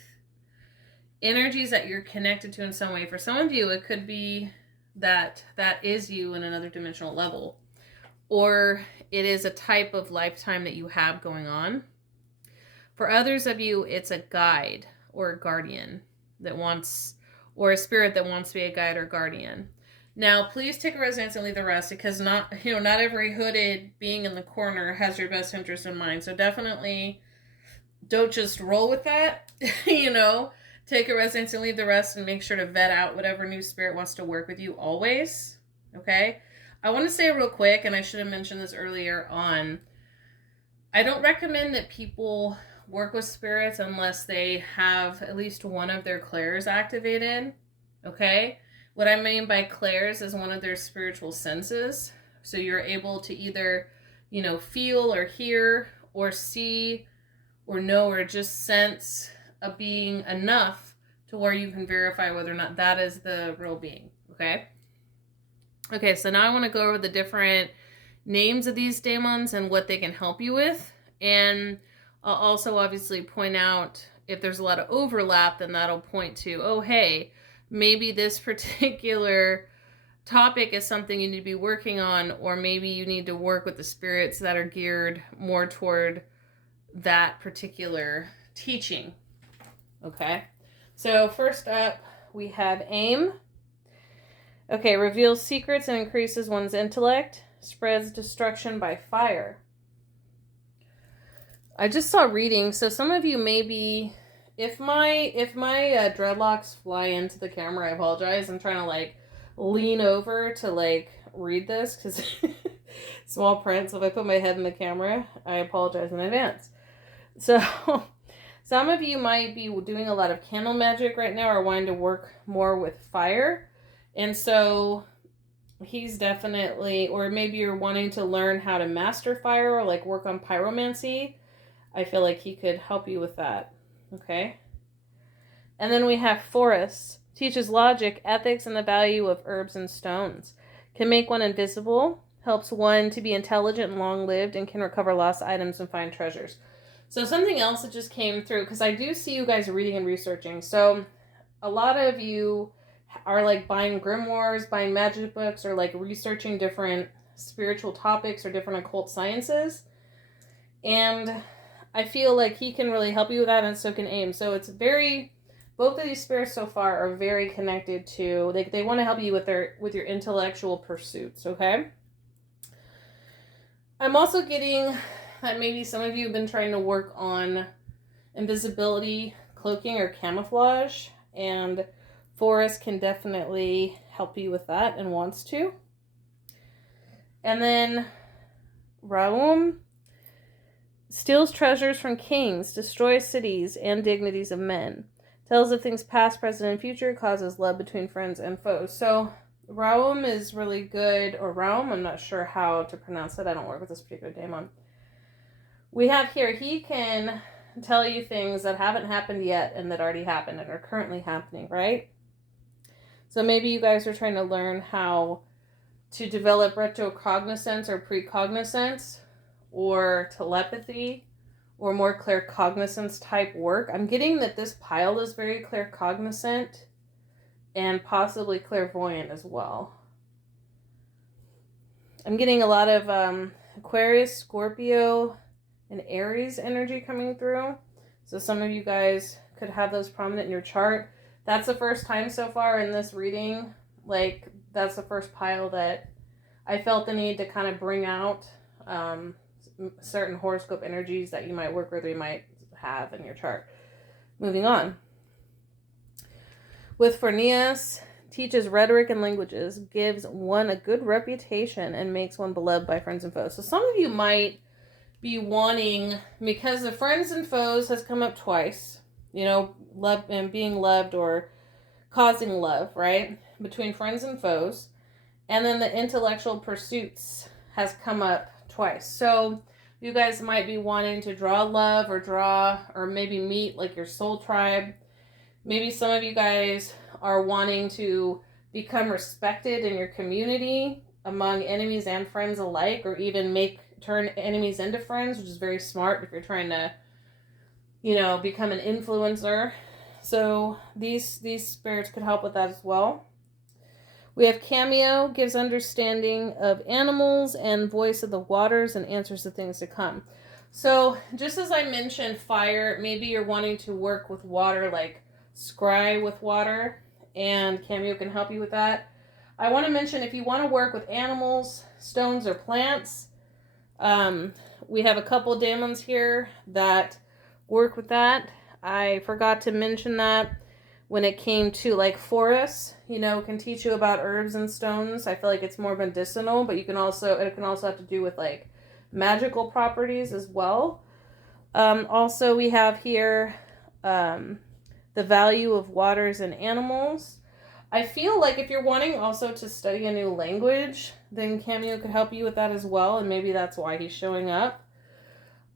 energies that you're connected to in some way. For some of you, it could be that is you in another dimensional level, or it is a type of lifetime that you have going on. For others of you, it's a guide or a guardian that wants, or a spirit that wants to be a guide or guardian. Now, please take a resonance and leave the rest, because not every hooded being in the corner has your best interest in mind. So definitely don't just roll with that. Take a resonance and leave the rest, and make sure to vet out whatever new spirit wants to work with you always. Okay? I want to say real quick, and I should have mentioned this earlier on, I don't recommend that people work with spirits unless they have at least one of their clairs activated. Okay? What I mean by clairs is one of their spiritual senses. So you're able to either, feel or hear or see or know or just sense a being enough to where you can verify whether or not that is the real being. Okay? Okay, so now I want to go over the different names of these daemons and what they can help you with. And I'll also obviously point out if there's a lot of overlap, then that'll point to, oh, hey, maybe this particular topic is something you need to be working on, or maybe you need to work with the spirits that are geared more toward that particular teaching. Okay, so first up, we have aim. Okay, reveals secrets and increases one's intellect, spreads destruction by fire. I just saw reading, so some of you may be, if my dreadlocks fly into the camera, I apologize. I'm trying to lean over to read this because small print. So if I put my head in the camera, I apologize in advance. So some of you might be doing a lot of candle magic right now or wanting to work more with fire. And so he's definitely, or maybe you're wanting to learn how to master fire or work on pyromancy. I feel like he could help you with that. Okay. And then we have forest. Teaches logic, ethics, and the value of herbs and stones. Can make one invisible. helps one to be intelligent and long-lived, and can recover lost items and find treasures. So something else that just came through, because I do see you guys reading and researching. So a lot of you are like buying grimoires, buying magic books, or like researching different spiritual topics or different occult sciences. And I feel like he can really help you with that, and so can AIM. So it's very, both of these spirits so far are very connected to, they want to help you with your intellectual pursuits, okay? I'm also getting that maybe some of you have been trying to work on invisibility, cloaking, or camouflage, and Forest can definitely help you with that and wants to. And then Raum steals treasures from kings, destroys cities and dignities of men, tells of things past, present, and future, causes love between friends and foes. So Raum is really good, or Raum, I'm not sure how to pronounce it. I don't work with this particular daemon. We have here, he can tell you things that haven't happened yet and that already happened and are currently happening, right? So maybe you guys are trying to learn how to develop retrocognizance or precognizance or telepathy or more claircognizance type work. I'm getting that this pile is very claircognizant and possibly clairvoyant as well. I'm getting a lot of Aquarius, Scorpio, and Aries energy coming through. So some of you guys could have those prominent in your chart. That's the first time so far in this reading. Like, that's the first pile that I felt the need to kind of bring out certain horoscope energies that you might work with or you might have in your chart. Moving on. With Phorneus, teaches rhetoric and languages, gives one a good reputation, and makes one beloved by friends and foes. So some of you might be wanting, because the friends and foes has come up twice, you know, love and being loved or causing love, right? Between friends and foes. And then the intellectual pursuits has come up twice. So you guys might be wanting to draw love or maybe meet like your soul tribe. Maybe some of you guys are wanting to become respected in your community among enemies and friends alike, or even turn enemies into friends, which is very smart if you're trying to, you know, become an influencer. So these spirits could help with that as well. We have Cameo, gives understanding of animals and voice of the waters, and answers the things to come. So just as I mentioned fire, maybe you're wanting to work with water, like scry with water, and Cameo can help you with that. I want to mention, if you want to work with animals, stones, or plants, we have a couple daemons here that work with that. I forgot to mention that when it came to like forests, you know, can teach you about herbs and stones. I feel like it's more medicinal, but it can also have to do with like magical properties as well. Also we have here the value of waters and animals. I feel like if you're wanting also to study a new language, then Cameo could help you with that as well, and maybe that's why he's showing up.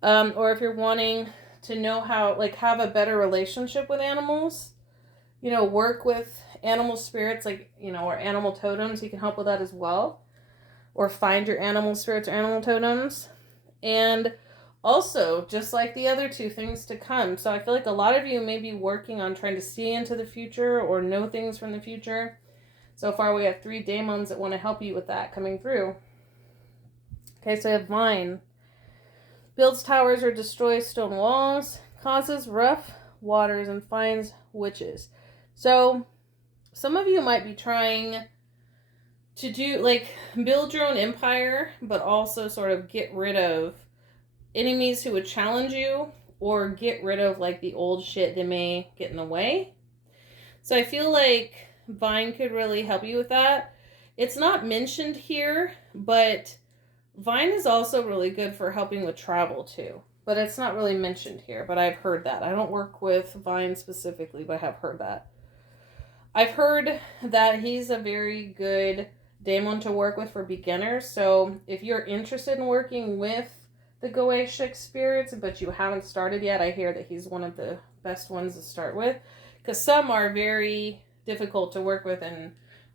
Or if you're wanting to know how, like, have a better relationship with animals, you know, work with animal spirits, like, you know, or animal totems, he can help with that as well. Or find your animal spirits or animal totems. And also, just like the other two, things to come. So I feel like a lot of you may be working on trying to see into the future or know things from the future. So far we have 3 daemons that want to help you with that coming through. Okay, so we have Vine. Builds towers or destroys stone walls. Causes rough waters and finds witches. So some of you might be trying to do, like, build your own empire, but also sort of get rid of enemies who would challenge you, or get rid of like the old shit that may get in the way. So I feel like Vine could really help you with that. It's not mentioned here, but Vine is also really good for helping with travel too. But it's not really mentioned here, but I've heard that. I don't work with Vine specifically, but I have heard that. I've heard that he's a very good daemon to work with for beginners. So if you're interested in working with the Goetic spirits, but you haven't started yet, I hear that he's one of the best ones to start with, because some are very difficult to work with and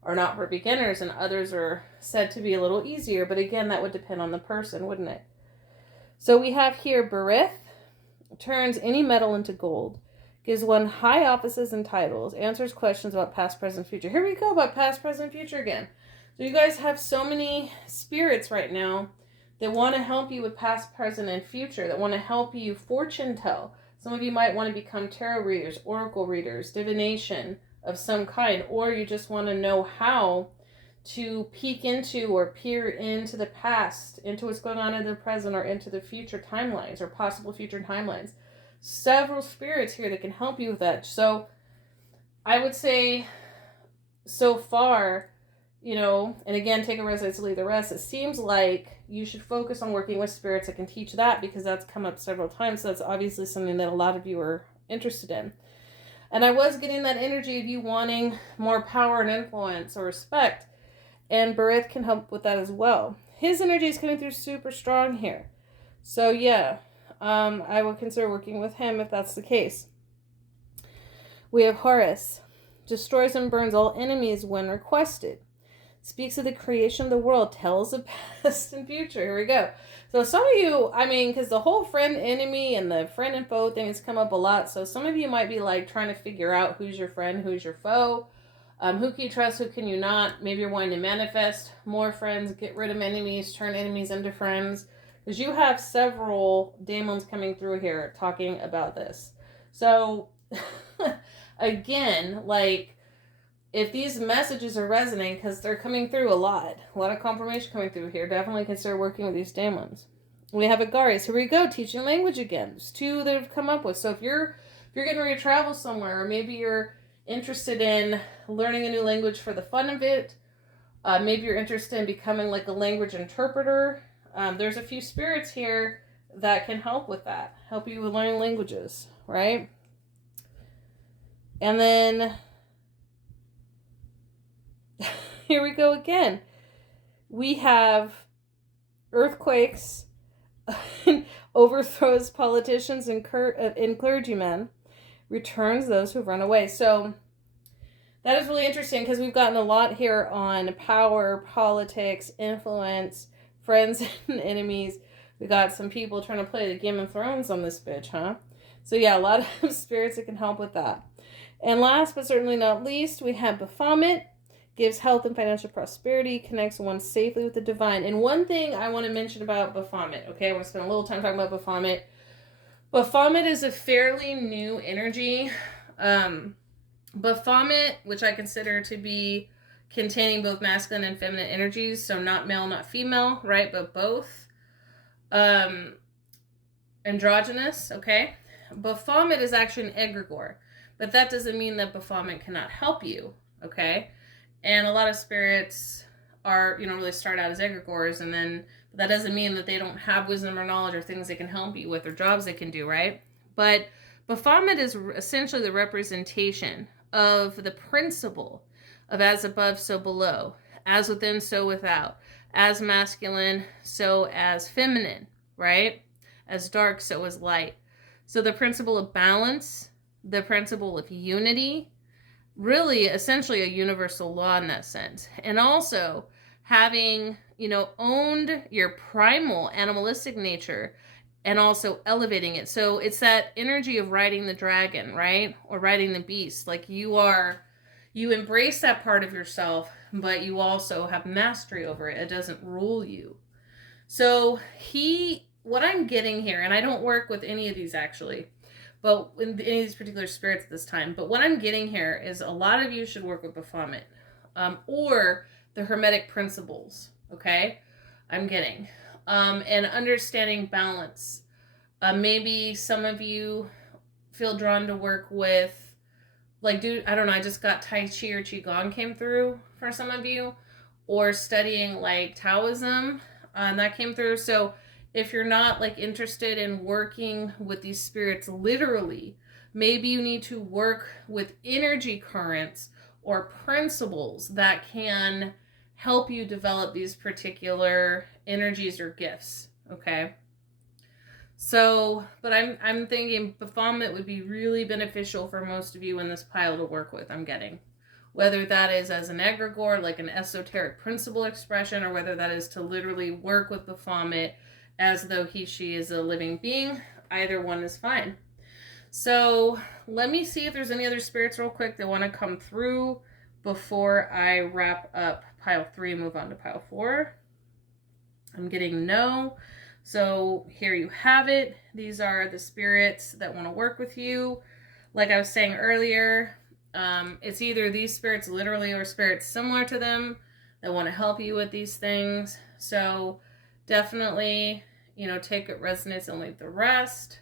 are not for beginners, and others are said to be a little easier. But again, that would depend on the person, wouldn't it? So we have here Berith turns any metal into gold, gives one high offices and titles, answers questions about past, present, future. Here we go about past, present, future again. So you guys have so many spirits right now that want to help you with past, present, and future, that want to help you fortune tell. Some of you might want to become tarot readers, oracle readers, divination of some kind, or you just want to know how to peek into or peer into the past, into what's going on in the present, or into the future timelines or possible future timelines. Several spirits here that can help you with that. So I would say so far, you know, and again, take a rest, leave the rest. It seems like you should focus on working with spirits that can teach that, because that's come up several times. So that's obviously something that a lot of you are interested in. And I was getting that energy of you wanting more power and influence or respect. And Berith can help with that as well. His energy is coming through super strong here. So yeah, I would consider working with him if that's the case. We have Horus. Destroys and burns all enemies when requested. Speaks of the creation of the world. Tells of past and future. Here we go. So some of you, I mean, because the whole friend enemy and the friend and foe thing has come up a lot. So some of you might be like trying to figure out who's your friend, who's your foe. Who can you trust, who can you not? Maybe you're wanting to manifest more friends, get rid of enemies, turn enemies into friends. Because you have several demons coming through here talking about this. So, again, like, if these messages are resonating, because they're coming through a lot of confirmation coming through here, definitely consider working with these demons. We have Agaris. Here we go, teaching language again. There's two that have come up with. So if you're getting ready to travel somewhere, or maybe you're interested in learning a new language for the fun of it, maybe you're interested in becoming like a language interpreter, there's a few spirits here that can help with that, help you with learning languages, right? And then here we go again. We have earthquakes, overthrows politicians and clergymen, returns those who've run away. So that is really interesting, because we've gotten a lot here on power, politics, influence, friends and enemies. We got some people trying to play the Game of Thrones on this bitch, huh? So yeah, a lot of spirits that can help with that. And last but certainly not least, we have Baphomet. Gives health and financial prosperity, connects one safely with the divine. And one thing I want to mention about Baphomet, okay? I want to spend a little time talking about Baphomet. Baphomet is a fairly new energy. Baphomet, which I consider to be containing both masculine and feminine energies, so not male, not female, right? But both. Androgynous, okay? Baphomet is actually an egregore, but that doesn't mean that Baphomet cannot help you, okay? And a lot of spirits are, really start out as egregores, and then that doesn't mean that they don't have wisdom or knowledge or things they can help you with or jobs they can do, right? But Baphomet is essentially the representation of the principle of as above, so below, as within, so without, as masculine, so as feminine, right? As dark, so as light. So the principle of balance, the principle of unity, really essentially a universal law in that sense. And also having, owned your primal animalistic nature and also elevating it. So it's that energy of riding the dragon, right? Or riding the beast. Like you embrace that part of yourself, but you also have mastery over it. It doesn't rule you. So what I'm getting here, and I don't work with any of these actually, but in any of these particular spirits at this time, but what I'm getting here is a lot of you should work with Baphomet, or the Hermetic principles, okay? I'm getting. And understanding balance. Maybe some of you feel drawn to work with, I don't know, I just got Tai Chi or Qigong came through for some of you, or studying like Taoism, that came through. So if you're not interested in working with these spirits literally, maybe you need to work with energy currents or principles that can help you develop these particular energies or gifts, okay? So, but I'm thinking Baphomet would be really beneficial for most of you in this pile to work with, I'm getting. whether that is as an egregore, like an esoteric principle expression, or whether that is to literally work with Baphomet as though he, she is a living being. Either one is fine. So let me see if there's any other spirits real quick that want to come through before I wrap up pile 3 and move on to pile 4. I'm getting no. So here you have it. These are the spirits that want to work with you. Like I was saying earlier, it's either these spirits literally or spirits similar to them that want to help you with these things. So definitely, you know, take it resonates and leave the rest.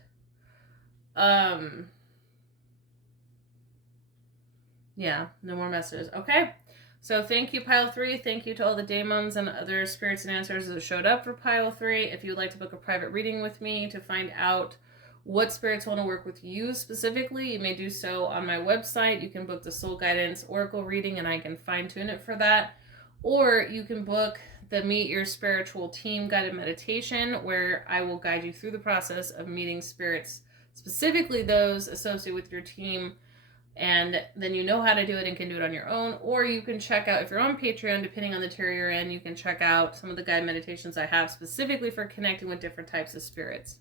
Yeah, no more messages. Okay. So thank you, pile 3. Thank you to all the daemons and other spirits and ancestors that showed up for pile 3. If you'd like to book a private reading with me to find out what spirits want to work with you specifically, you may do so on my website. You can book the Soul Guidance Oracle reading and I can fine tune it for that. Or you can book the Meet Your Spiritual Team guided meditation, where I will guide you through the process of meeting spirits, specifically those associated with your team. And then you know how to do it and can do it on your own. Or you can check out, if you're on Patreon, depending on the tier you're in, you can check out some of the guided meditations I have specifically for connecting with different types of spirits.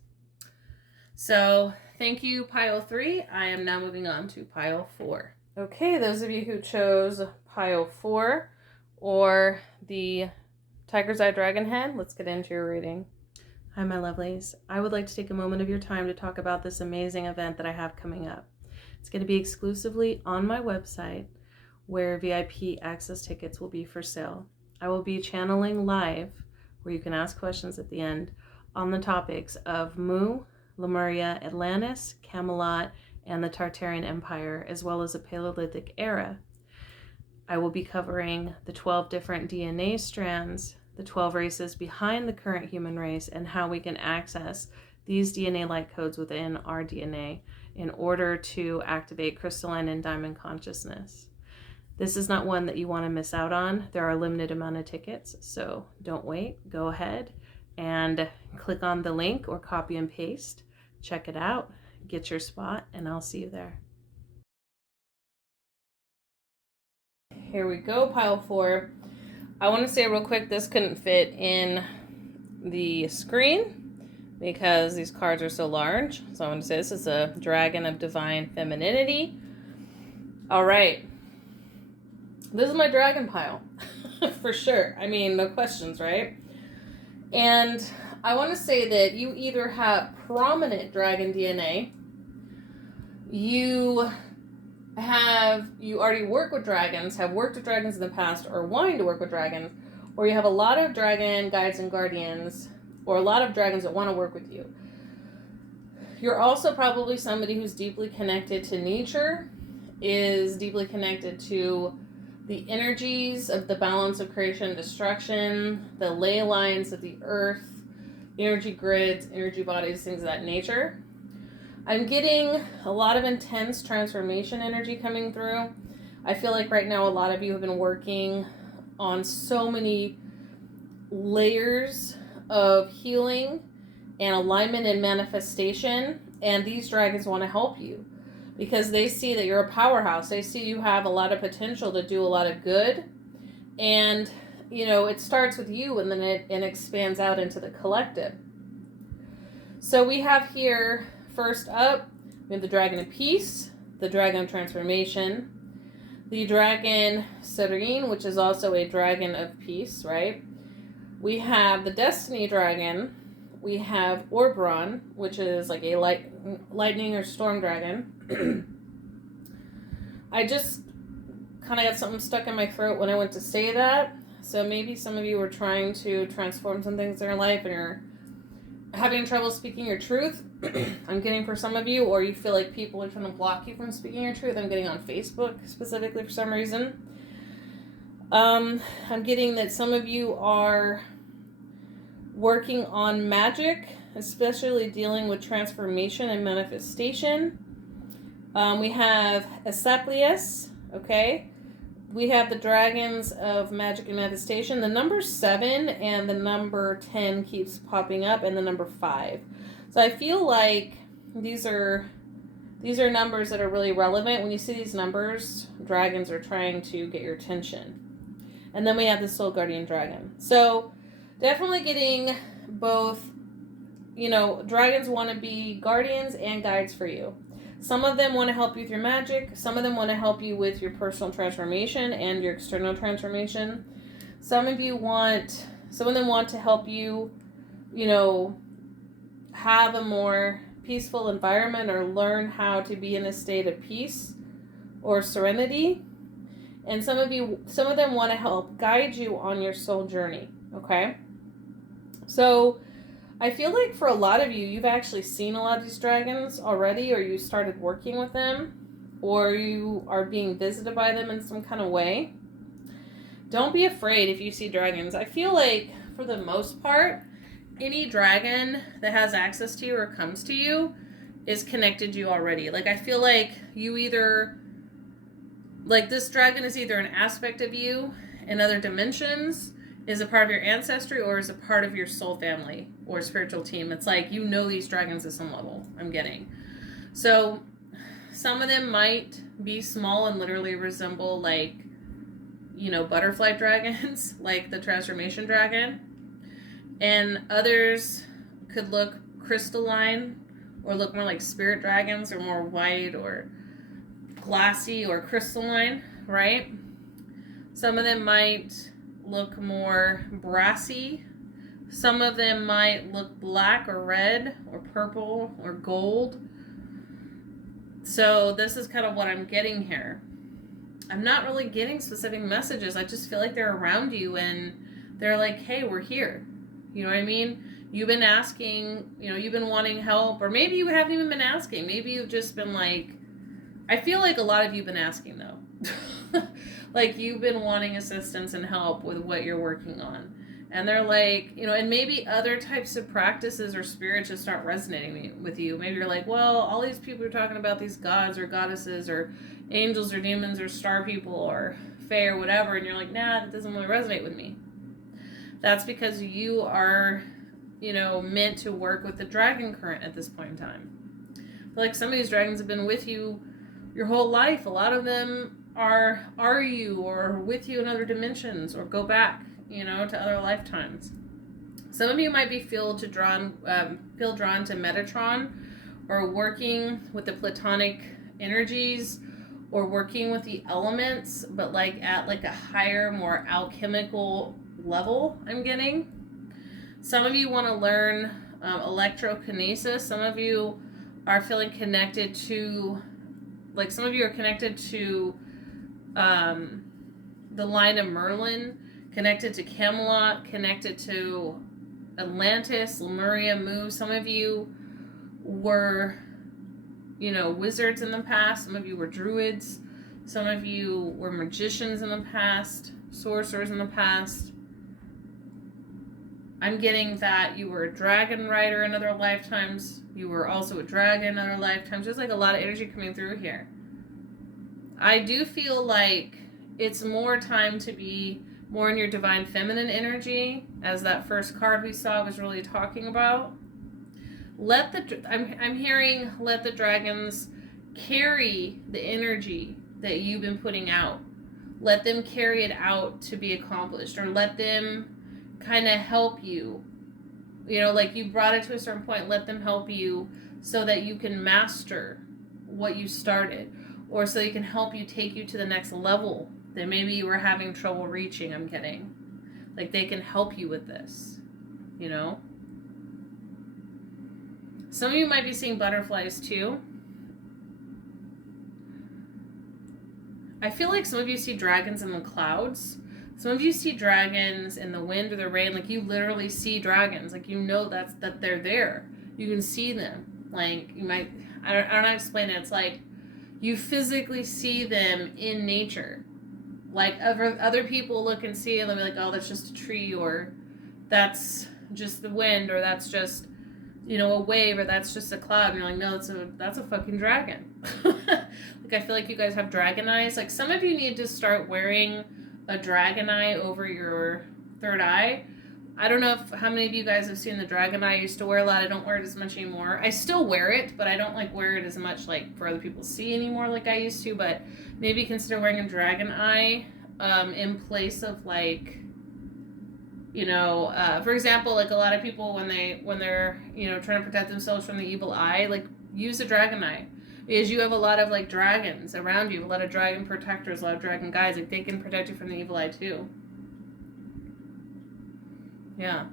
So thank you, pile 3. I am now moving on to pile 4. Okay, those of you who chose pile 4 or the Tiger's Eye Dragon Head, let's get into your reading. Hi, my lovelies. I would like to take a moment of your time to talk about this amazing event that I have coming up. It's going to be exclusively on my website, where VIP access tickets will be for sale. I will be channeling live, where you can ask questions at the end, on the topics of Mu, Lemuria, Atlantis, Camelot, and the Tartarian Empire, as well as the Paleolithic era. I will be covering the 12 different DNA strands, the 12 races behind the current human race, and how we can access these DNA light codes within our DNA in order to activate crystalline and diamond consciousness. This is not one that you want to miss out on. There are a limited amount of tickets, so don't wait. Go ahead and click on the link or copy and paste. Check it out, get your spot, and I'll see you there. Here we go, pile 4. I want to say real quick, this couldn't fit in the screen because these cards are so large. So I want to say this is a dragon of divine femininity. All right. This is my dragon pile for sure. I mean, no questions, right? And I want to say that you either have prominent dragon DNA, you already work with dragons, have worked with dragons in the past, or wanting to work with dragons, or you have a lot of dragon guides and guardians, or a lot of dragons that want to work with you. You're also probably somebody who's deeply connected to nature, is deeply connected to the energies of the balance of creation and destruction, the ley lines of the earth, energy grids, energy bodies, things of that nature. I'm getting a lot of intense transformation energy coming through. I feel like right now a lot of you have been working on so many layers of healing and alignment and manifestation, and these dragons want to help you because they see that you're a powerhouse. They see you have a lot of potential to do a lot of good, and you know, it starts with you and then it expands out into the collective. So we have here, first up, we have the Dragon of Peace, the Dragon of Transformation, the Dragon Serene, which is also a Dragon of Peace, right? We have the Destiny Dragon. We have Orbron, which is like a lightning or storm dragon. I just kind of got something stuck in my throat when I went to say that. So maybe some of you were trying to transform some things in your life and you're having trouble speaking your truth. I'm getting for some of you, or you feel like people are trying to block you from speaking your truth. I'm getting on Facebook specifically for some reason. I'm getting that some of you are working on magic, especially dealing with transformation and manifestation. We have Asclepius, okay? We have the dragons of magic and manifestation. The number 7 and the number 10 keeps popping up, and the number 5. So I feel like these are numbers that are really relevant. When you see these numbers, dragons are trying to get your attention. And then we have the soul guardian dragon. So definitely getting both, dragons want to be guardians and guides for you. Some of them want to help you through magic. Some of them want to help you with your personal transformation and your external transformation. Some of them want to help you, have a more peaceful environment or learn how to be in a state of peace or serenity. And some of them want to help guide you on your soul journey. Okay? So I feel like for a lot of you, you've actually seen a lot of these dragons already, or you started working with them, or you are being visited by them in some kind of way. Don't be afraid if you see dragons. I feel like, for the most part, any dragon that has access to you or comes to you is connected to you already. Like, I feel like this dragon is either an aspect of you in other dimensions, is a part of your ancestry, or is a part of your soul family or spiritual team. It's like, these dragons at some level, I'm getting. So some of them might be small and literally resemble butterfly dragons, like the transformation dragon. And others could look crystalline or look more like spirit dragons, or more white or glassy or crystalline, right? Some of them might look more brassy. Some of them might look black or red or purple or gold. So this is kind of what I'm getting here. I'm not really getting specific messages. I just feel like they're around you and they're like, hey, we're here. You know what I mean? You've been asking, you've been wanting help, or maybe you haven't even been asking. Maybe you've just been like, I feel like a lot of you have been asking though. Like, you've been wanting assistance and help with what you're working on. And they're like, and maybe other types of practices or spirits just aren't resonating with you. Maybe you're like, well, all these people are talking about these gods or goddesses or angels or demons or star people or fae or whatever. And you're like, nah, that doesn't really resonate with me. That's because you are, meant to work with the dragon current at this point in time. Like, some of these dragons have been with you your whole life. A lot of them are you, or with you in other dimensions, or go back, to other lifetimes. Some of you might be feel drawn to Metatron, or working with the platonic energies, or working with the elements, but at a higher, more alchemical level, I'm getting. Some of you want to learn electrokinesis. Some of you are feeling connected to, some of you are connected to the line of Merlin, connected to Camelot, connected to Atlantis, Lemuria, Mu. Some of you were, wizards in the past. Some of you were druids. Some of you were magicians in the past, sorcerers in the past. I'm getting that you were a dragon rider in other lifetimes. You were also a dragon in other lifetimes. There's a lot of energy coming through here. I do feel like it's more time to be more in your divine feminine energy, as that first card we saw was really talking about. I'm hearing, let the dragons carry the energy that you've been putting out. Let them carry it out to be accomplished, or let them kind of help you. You brought it to a certain point, let them help you so that you can master what you started, or so they can help you, take you to the next level that maybe you were having trouble reaching. I'm kidding. They can help you with this, Some of you might be seeing butterflies too. I feel like some of you see dragons in the clouds. Some of you see dragons in the wind or the rain. You literally see dragons. That they're there. You can see them. You might, I don't know how to explain it. It's you physically see them in nature. Other people look and see it, and they'll be like, oh, that's just a tree, or that's just the wind, or that's just, a wave, or that's just a cloud. And you're like, no, that's a fucking dragon. I feel like you guys have dragon eyes. Some of you need to start wearing a dragon eye over your third eye, I don't know if how many of you guys have seen the dragon eye. I used to wear a lot. I don't wear it as much anymore. I still wear it, but I don't like wear it as much like for other people to see anymore like I used to. But maybe consider wearing a dragon eye in place of like, you know, for example, like a lot of people when they're you know trying to protect themselves from the evil eye, like use a dragon eye. Because you have a lot of like dragons around you, a lot of dragon protectors, a lot of dragon guides. Like they can protect you from the evil eye too. Yeah.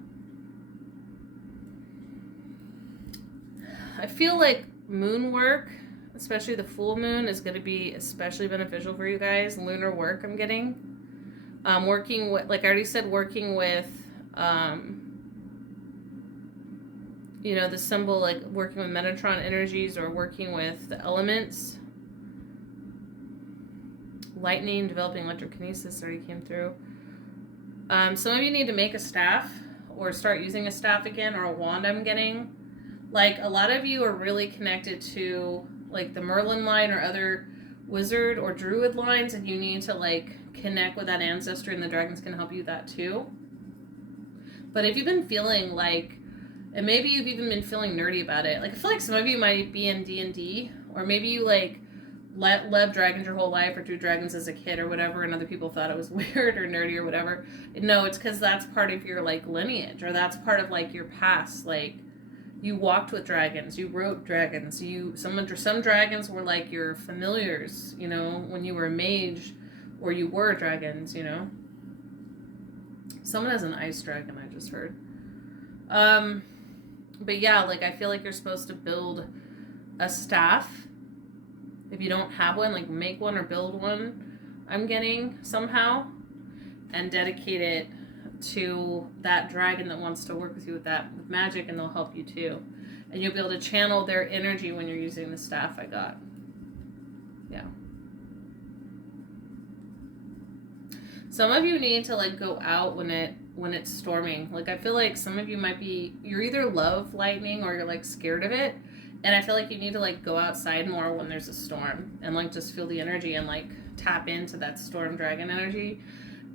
I feel like moon work, especially the full moon, is going to be especially beneficial for you guys. Lunar work I'm getting. Working with, like I already said, working with, you know, the symbol, like working with Metatron energies or working with the elements. Lightning, developing electrokinesis already came through. Some of you need to make a staff or start using a staff again, or a wand I'm getting. Like a lot of you are really connected to like the Merlin line or other wizard or druid lines, and you need to like connect with that ancestry, and the dragons can help you with that too. But if you've been feeling like, and maybe you've even been feeling nerdy about it, like I feel like some of you might be in D&D, or maybe you like loved dragons your whole life or drew dragons as a kid or whatever, and other people thought it was weird or nerdy or whatever. No, it's because that's part of your like lineage, or that's part of like your past. Like you walked with dragons, you wrote dragons, some dragons were like your familiars, you know, when you were a mage, or you were dragons, you know. Someone has an ice dragon, I just heard. But yeah, like I feel like you're supposed to build a staff. If you don't have one, like make one or build one, I'm getting somehow, and dedicate it to that dragon that wants to work with you with magic, and they'll help you too. And you'll be able to channel their energy when you're using the staff I got. Yeah. Some of you need to like go out when it's storming. Like I feel like some of you you're either love lightning or you're like scared of it. And I feel like you need to like go outside more when there's a storm, and like just feel the energy and like tap into that storm dragon energy.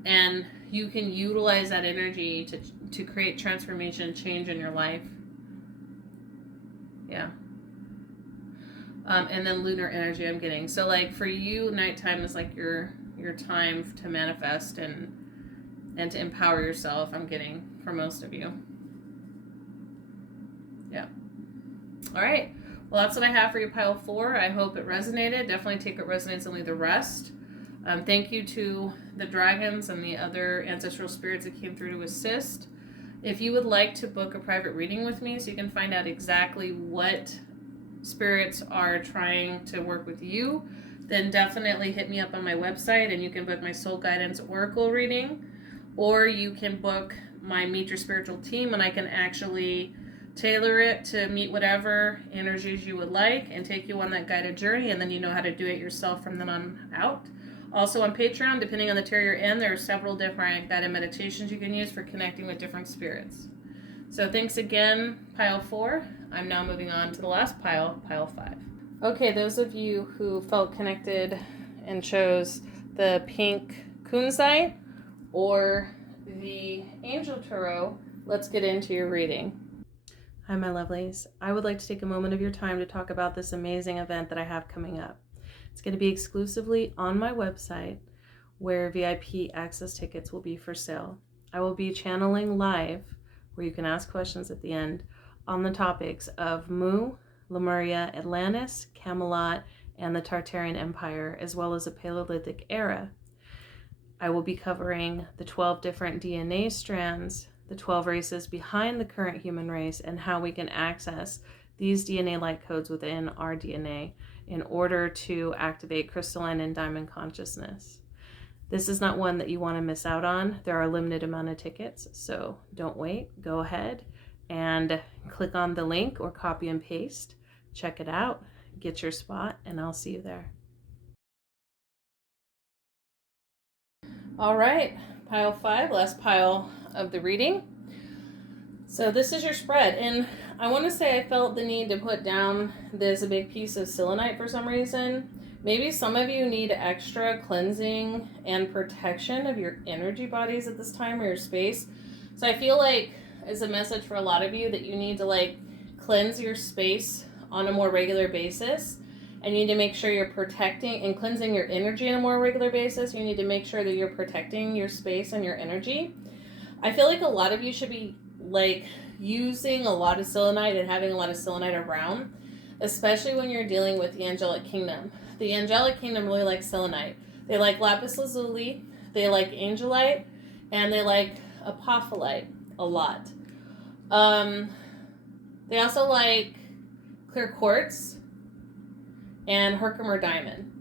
And you can utilize that energy to create transformation, change in your life. Yeah. And then lunar energy I'm getting. So like for you, nighttime is like your time to manifest and to empower yourself, I'm getting, for most of you. Yeah. All right. Well, that's what I have for you, pile 4. I hope it resonated. Definitely take what resonates and leave the rest. Thank you to the dragons and the other ancestral spirits that came through to assist. If you would like to book a private reading with me so you can find out exactly what spirits are trying to work with you, then definitely hit me up on my website, and you can book my soul guidance oracle reading, or you can book my Meet Your Spiritual Team, and I can actually tailor it to meet whatever energies you would like and take you on that guided journey, and then you know how to do it yourself from then on out. Also on Patreon, depending on the tier you're in, there are several different guided meditations you can use for connecting with different spirits. So thanks again, pile 4. I'm now moving on to the last pile, pile 5. Okay, those of you who felt connected and chose the pink kunzite or the angel tarot, let's get into your reading. Hi, my lovelies. I would like to take a moment of your time to talk about this amazing event that I have coming up. It's going to be exclusively on my website, where VIP access tickets will be for sale. I will be channeling live, where you can ask questions at the end, on the topics of Mu, Lemuria, Atlantis, Camelot, and the Tartarian Empire, as well as the Paleolithic era. I will be covering the 12 different DNA strands, the 12 races behind the current human race, and how we can access these DNA light codes within our DNA in order to activate crystalline and diamond consciousness. This is not one that you want to miss out on. There are a limited amount of tickets, so don't wait. Go ahead and click on the link or copy and paste. Check it out, get your spot, and I'll see you there. All right, pile 5, last pile of the reading. So this is your spread, and I want to say I felt the need to put down this big piece of selenite for some reason. Maybe some of you need extra cleansing and protection of your energy bodies at this time, or your space. So I feel like it's a message for a lot of you that you need to like cleanse your space on a more regular basis. And you need to make sure you're protecting and cleansing your energy on a more regular basis. You need to make sure that you're protecting your space and your energy. I feel like a lot of you should be like using a lot of selenite and having a lot of selenite around, especially when you're dealing with the angelic kingdom. The angelic kingdom really likes selenite. They like lapis lazuli, they like angelite, and they like apophyllite a lot. They also like clear quartz and Herkimer diamond.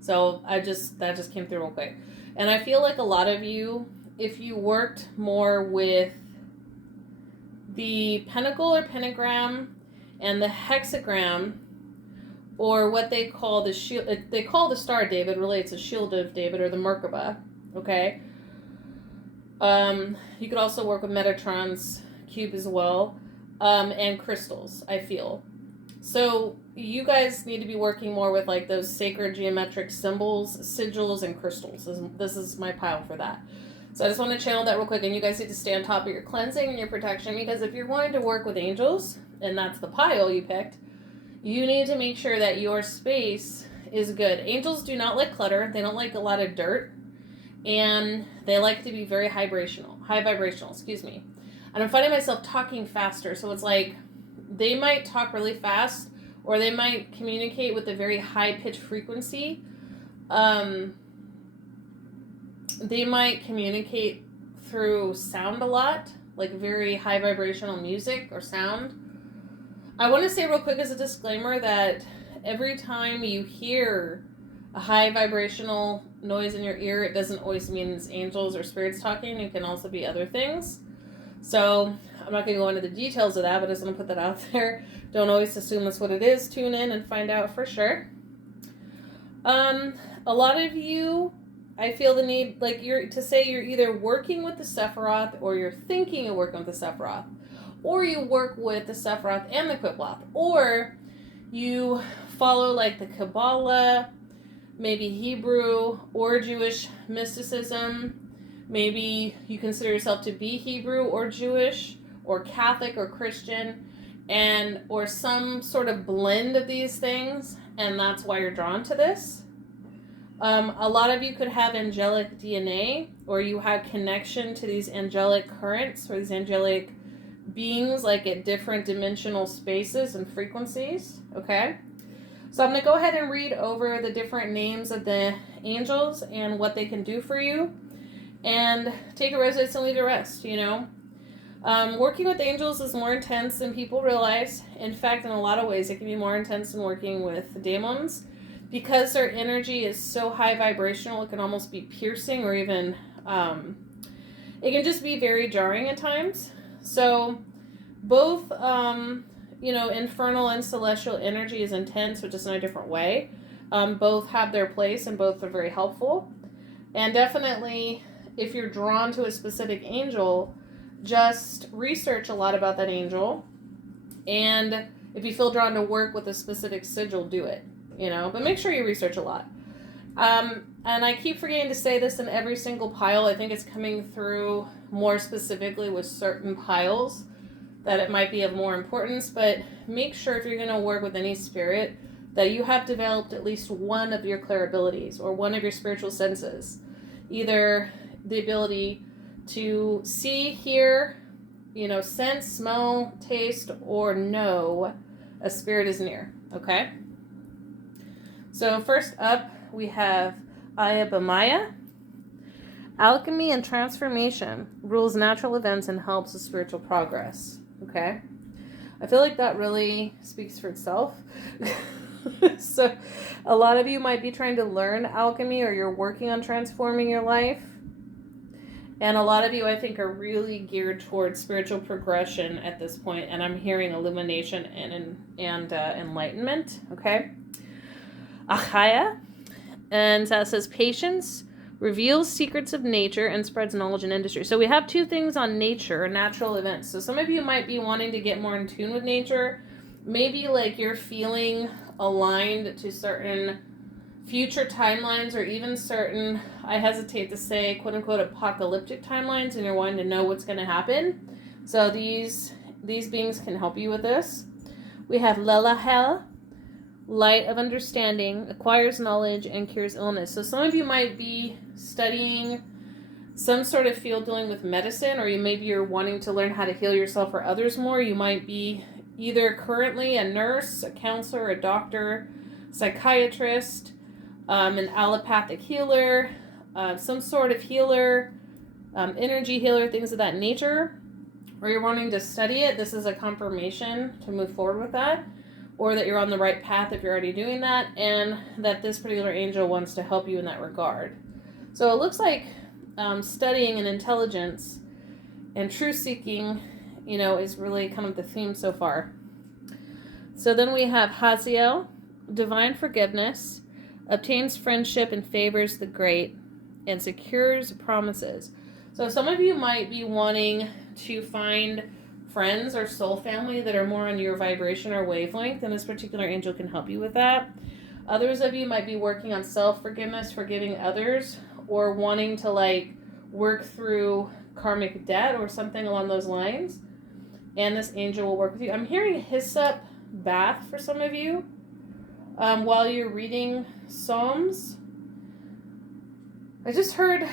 So that just came through real quick. And I feel like a lot of you, if you worked more with the pentacle or pentagram and the hexagram, or what they call the shield, they call the Star of David, really it's a Shield of David or the Merkaba, okay? You could also work with Metatron's cube as well, and crystals, I feel. So you guys need to be working more with like those sacred geometric symbols, sigils, and crystals. This is my pile for that. So I just want to channel that real quick, and you guys need to stay on top of your cleansing and your protection, because if you're wanting to work with angels, and that's the pile you picked, you need to make sure that your space is good. Angels do not like clutter. They don't like a lot of dirt, and they like to be very high vibrational, excuse me. And I'm finding myself talking faster, so it's like they might talk really fast, or they might communicate with a very high-pitched frequency. They might communicate through sound a lot, like very high vibrational music or sound. I want to say real quick as a disclaimer that every time you hear a high vibrational noise in your ear, it doesn't always mean it's angels or spirits talking. It can also be other things. So I'm not going to go into the details of that, but I just want to put that out there. Don't always assume that's what it is. Tune in and find out for sure. A lot of you, I feel the need, like you're either working with the Sephiroth, or you're thinking of working with the Sephiroth, or you work with the Sephiroth and the Qiblath, or you follow like the Kabbalah, maybe Hebrew or Jewish mysticism. Maybe you consider yourself to be Hebrew or Jewish or Catholic or Christian, or some sort of blend of these things, and that's why you're drawn to this. A lot of you could have angelic DNA, or you have connection to these angelic currents or these angelic beings, like at different dimensional spaces and frequencies, okay? So I'm going to go ahead and read over the different names of the angels and what they can do for you, and take a resonance and leave the rest, you know? Working with angels is more intense than people realize. In fact, in a lot of ways, it can be more intense than working with demons, because their energy is so high vibrational. It can almost be piercing, or even, it can just be very jarring at times. So both, infernal and celestial energy is intense, but just in a different way. Both have their place, and both are very helpful. And definitely, if you're drawn to a specific angel, just research a lot about that angel. And if you feel drawn to work with a specific sigil, do it, but make sure you research a lot. And I keep forgetting to say this in every single pile. I think it's coming through more specifically with certain piles that it might be of more importance, but make sure if you're going to work with any spirit that you have developed at least one of your clair abilities or one of your spiritual senses. Either the ability to see, hear, sense, smell, taste, or know a spirit is near, okay? So first up, we have Ayabamaya. Alchemy and transformation rules natural events and helps with spiritual progress, okay? I feel like that really speaks for itself. So a lot of you might be trying to learn alchemy, or you're working on transforming your life. And a lot of you, I think, are really geared towards spiritual progression at this point. And I'm hearing illumination and enlightenment, okay? Achaya, and that says patience, reveals secrets of nature, and spreads knowledge in industry. So we have two things on nature, natural events. So some of you might be wanting to get more in tune with nature. Maybe like you're feeling aligned to certain future timelines, or even certain, I hesitate to say, quote unquote, apocalyptic timelines, and you're wanting to know what's going to happen. So these beings can help you with this. We have Lelahel, light of understanding, acquires knowledge and cures illness. So some of you might be studying some sort of field dealing with medicine, or maybe you're wanting to learn how to heal yourself or others more. You might be either currently a nurse, a counselor, a doctor, psychiatrist, an allopathic healer, some sort of healer, energy healer, things of that nature, or you're wanting to study it. This is a confirmation to move forward with that, or that you're on the right path if you're already doing that, and that this particular angel wants to help you in that regard. So it looks like studying and intelligence and truth seeking, is really kind of the theme so far. So then we have Haziel, divine forgiveness, obtains friendship and favors the great, and secures promises. So some of you might be wanting to find friends or soul family that are more on your vibration or wavelength, and this particular angel can help you with that. Others of you might be working on self-forgiveness, forgiving others, or wanting to work through karmic debt or something along those lines. And this angel will work with you. I'm hearing hyssop bath for some of you while you're reading Psalms. I just heard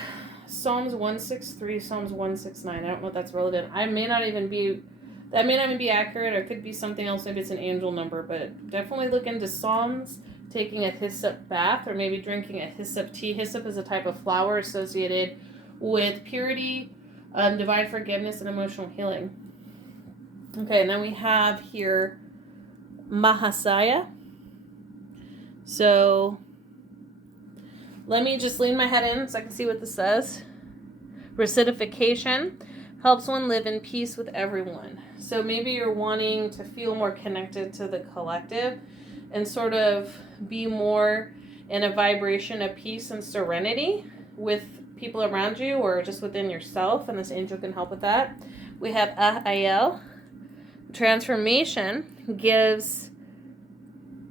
Psalms 163, Psalms 169. I don't know if that's relevant. That may not even be accurate, or it could be something else. Maybe it's an angel number, but definitely look into Psalms, taking a hyssop bath, or maybe drinking a hyssop tea. Hyssop is a type of flower associated with purity, divine forgiveness, and emotional healing. Okay, and then we have here Mahasaya. So let me just lean my head in so I can see what this says. Recidification helps one live in peace with everyone. So maybe you're wanting to feel more connected to the collective and sort of be more in a vibration of peace and serenity with people around you or just within yourself, and this angel can help with that. We have Ahayel. Transformation gives,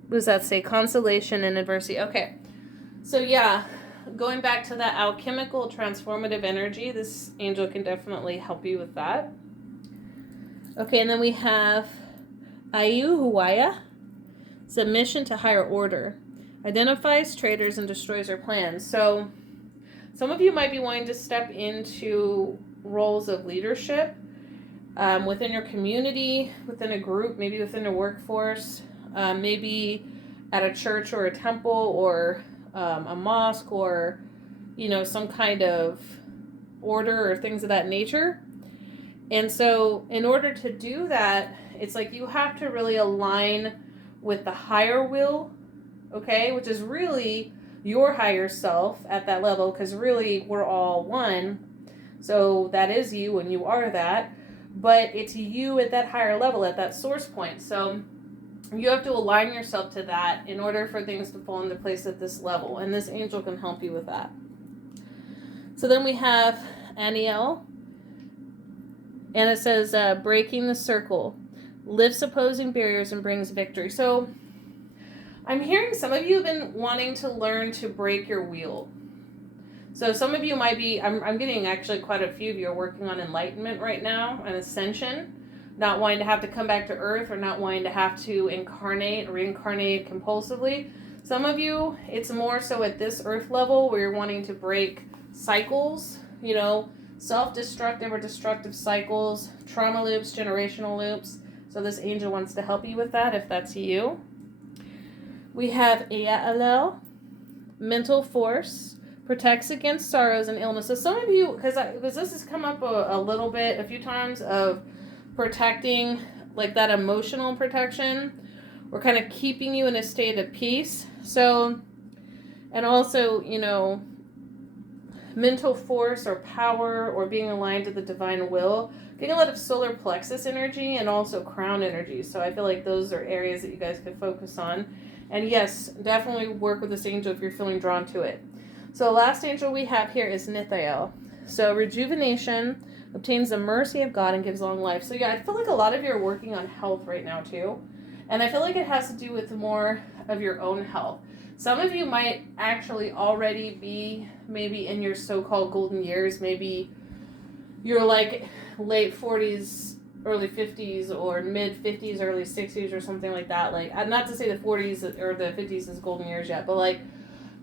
what does that say? Consolation in adversity. Okay. So yeah, going back to that alchemical transformative energy, this angel can definitely help you with that. Okay, and then we have Ayuhuaya, submission to higher order, identifies traitors and destroys their plans. So some of you might be wanting to step into roles of leadership within your community, within a group, maybe within a workforce, maybe at a church or a temple or a mosque, or some kind of order or things of that nature. And so in order to do that, it's like you have to really align with the higher will, okay, which is really your higher self at that level, because really we're all one. So that is you, and you are that, but it's you at that higher level, at that source point. So you have to align yourself to that in order for things to fall into place at this level, and this angel can help you with that. So then we have Aniel, and it says breaking the circle, lifts opposing barriers and brings victory. So I'm hearing some of you have been wanting to learn to break your wheel. So some of you might be, I'm getting actually quite a few of you are working on enlightenment right now, an ascension, not wanting to have to come back to earth, or not wanting to have to incarnate or reincarnate compulsively. Some of you, it's more so at this earth level where you're wanting to break cycles, self-destructive or destructive cycles, trauma loops, generational loops. So this angel wants to help you with that if that's you. We have Ea'alel, mental force, protects against sorrows and illness. So some of you, because this has come up a few times of protecting, like that emotional protection, or kind of keeping you in a state of peace. So, and also, mental force or power or being aligned to the divine will, getting a lot of solar plexus energy and also crown energy. So I feel like those are areas that you guys could focus on. And yes, definitely work with this angel if you're feeling drawn to it. So the last angel we have here is Nithael. So rejuvenation, obtains the mercy of God and gives long life. So yeah, I feel like a lot of you are working on health right now too. And I feel like it has to do with more of your own health. Some of you might actually already be maybe in your so-called golden years. Maybe you're like late 40s, early 50s, or mid 50s, early 60s, or something like that. Like, not to say the 40s or the 50s is golden years yet, but like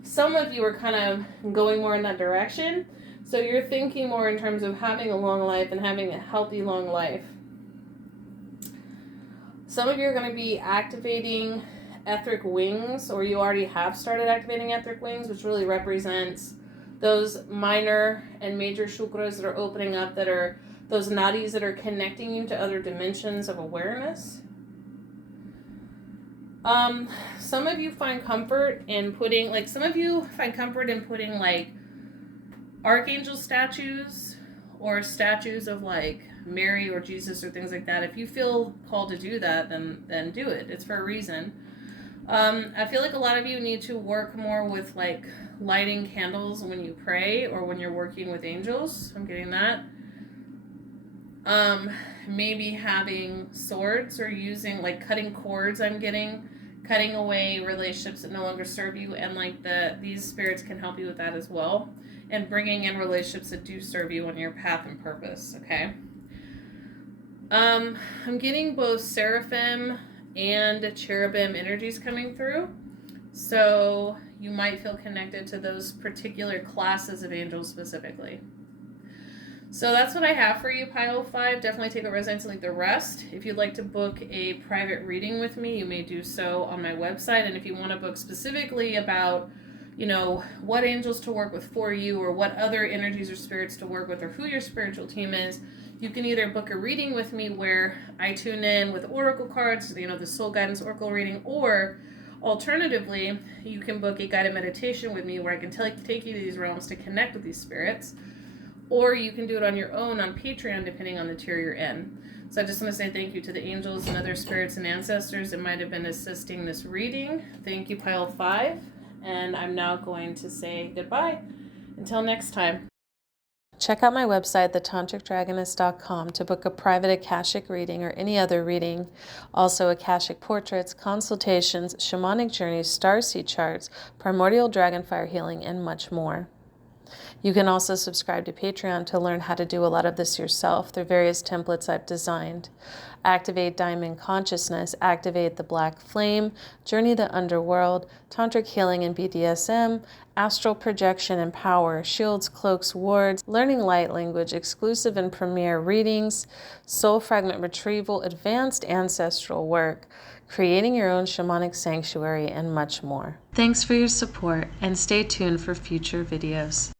some of you are kind of going more in that direction. So you're thinking more in terms of having a long life and having a healthy long life. Some of you are going to be activating etheric wings, or you already have started activating etheric wings, which really represents those minor and major chakras that are opening up, that are those nadis that are connecting you to other dimensions of awareness. Some of you find comfort in putting, like, archangel statues or statues of like Mary or Jesus or things like that. If you feel called to do that, then do it. It's for a reason. I feel like a lot of you need to work more with like lighting candles when you pray or when you're working with angels. I'm getting that. Maybe having swords or using like cutting cords. I'm getting cutting away relationships that no longer serve you, and like these spirits can help you with that as well, and bringing in relationships that do serve you on your path and purpose. Okay. I'm getting both seraphim and cherubim energies coming through, so you might feel connected to those particular classes of angels specifically. So that's what I have for you, Pile 5. Definitely take what resonates and leave the rest. If you'd like to book a private reading with me, you may do so on my website. And if you want to book specifically about, you know, what angels to work with for you, or what other energies or spirits to work with, or who your spiritual team is, you can either book a reading with me where I tune in with oracle cards, you know, the soul guidance oracle reading, or alternatively, you can book a guided meditation with me where I can take you to these realms to connect with these spirits. Or you can do it on your own on Patreon, depending on the tier you're in. So I just want to say thank you to the angels and other spirits and ancestors that might have been assisting this reading. Thank you, Pile 5. And I'm now going to say goodbye. Until next time. Check out my website, thetantricdragoness.com, to book a private Akashic reading or any other reading. Also, Akashic portraits, consultations, shamanic journeys, starseed charts, primordial dragon fire healing, and much more. You can also subscribe to Patreon to learn how to do a lot of this yourself through various templates I've designed. Activate Diamond Consciousness, Activate the Black Flame, Journey the Underworld, Tantric Healing and BDSM, Astral Projection and Power, Shields, Cloaks, Wards, Learning Light Language, Exclusive and Premier Readings, Soul Fragment Retrieval, Advanced Ancestral Work, Creating Your Own Shamanic Sanctuary, and much more. Thanks for your support, and stay tuned for future videos.